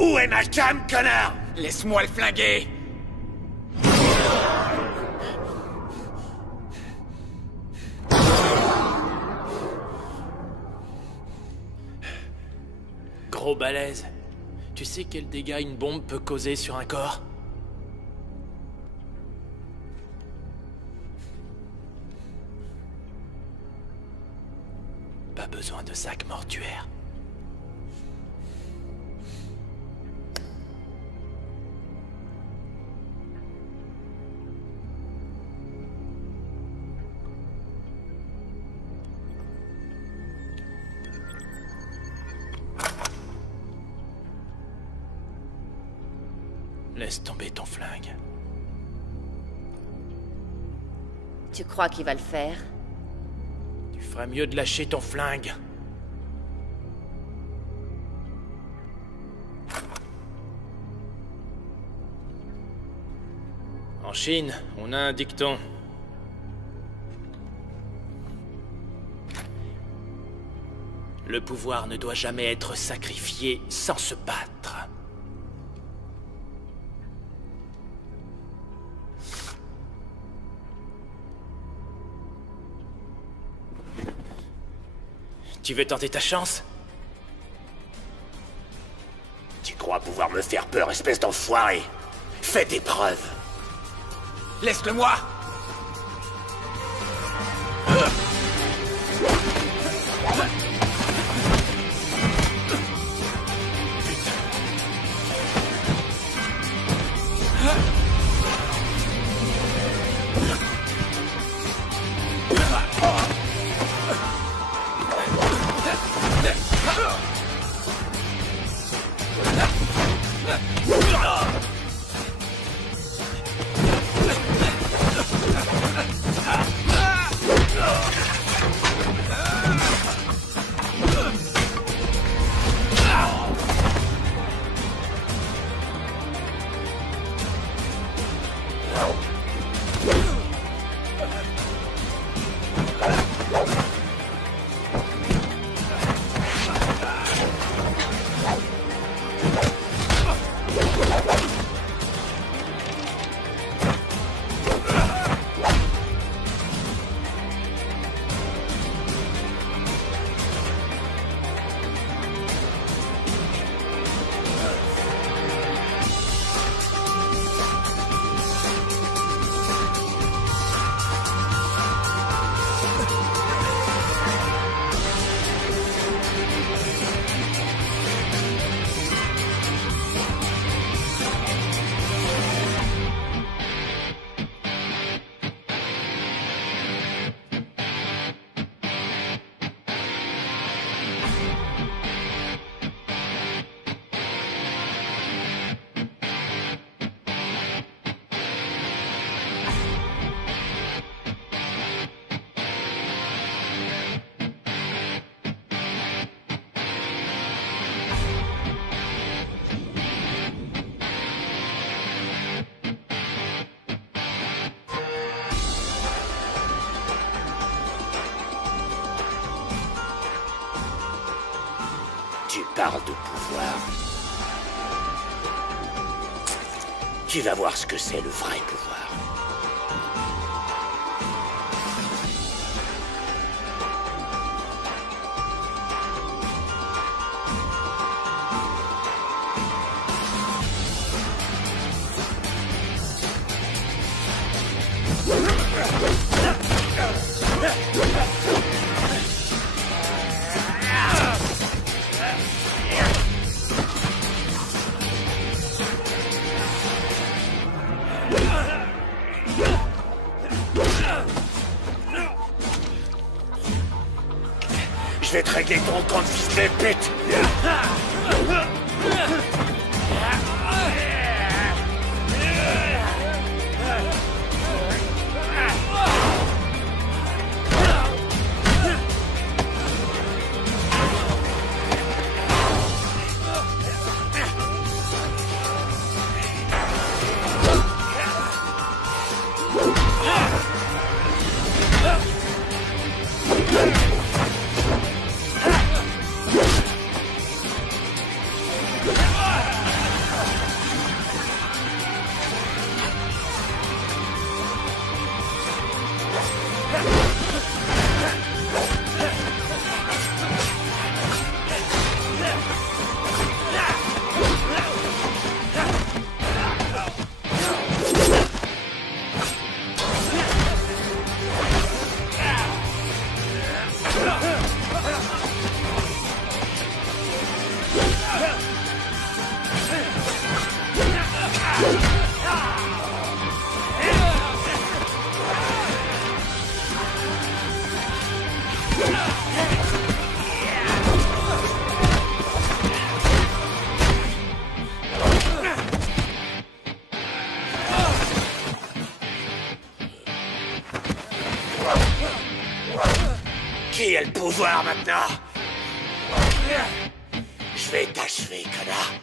Où est ma cam, connard? Laisse-moi le flinguer. Gros balèze. Tu sais quel dégât une bombe peut causer sur un corps? Pas besoin de sac mortuaire. Laisse tomber ton flingue. Tu crois qu'il va le faire? Tu ferais mieux de lâcher ton flingue. En Chine, on a un dicton. Le pouvoir ne doit jamais être sacrifié sans se battre. Tu veux tenter ta chance? Tu crois pouvoir me faire peur, espèce d'enfoiré? Fais tes preuves. Laisse-le-moi! Tu parles de pouvoir. Tu vas voir ce que c'est le vrai pouvoir. Je vais te régler ton compte, fils de pute! Qui a le pouvoir maintenant? Je vais t'achever, connard.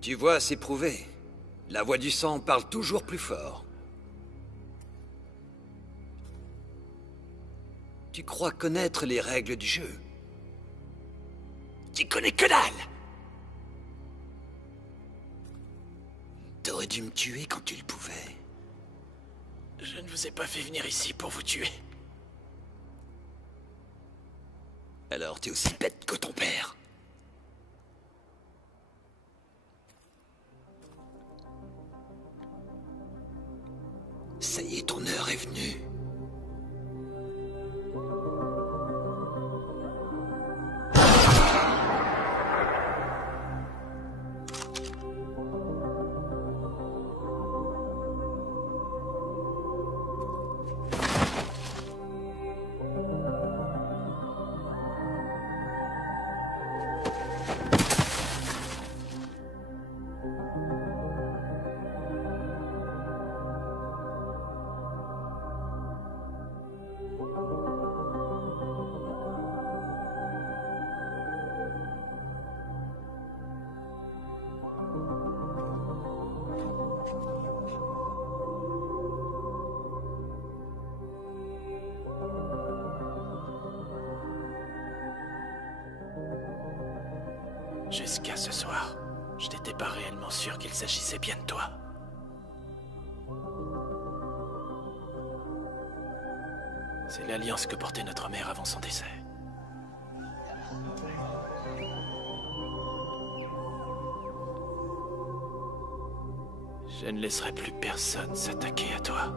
Tu vois, c'est prouvé. La voix du sang parle toujours plus fort. Tu crois connaître les règles du jeu? Tu connais que dalle! T'aurais dû me tuer quand tu le pouvais. Je ne vous ai pas fait venir ici pour vous tuer. Alors t'es aussi bête que ton père. Ça y est, ton heure est venue. Jusqu'à ce soir, je n'étais pas réellement sûr qu'il s'agissait bien de toi. C'est l'alliance que portait notre mère avant son décès. Je ne laisserai plus personne s'attaquer à toi.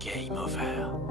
Game over.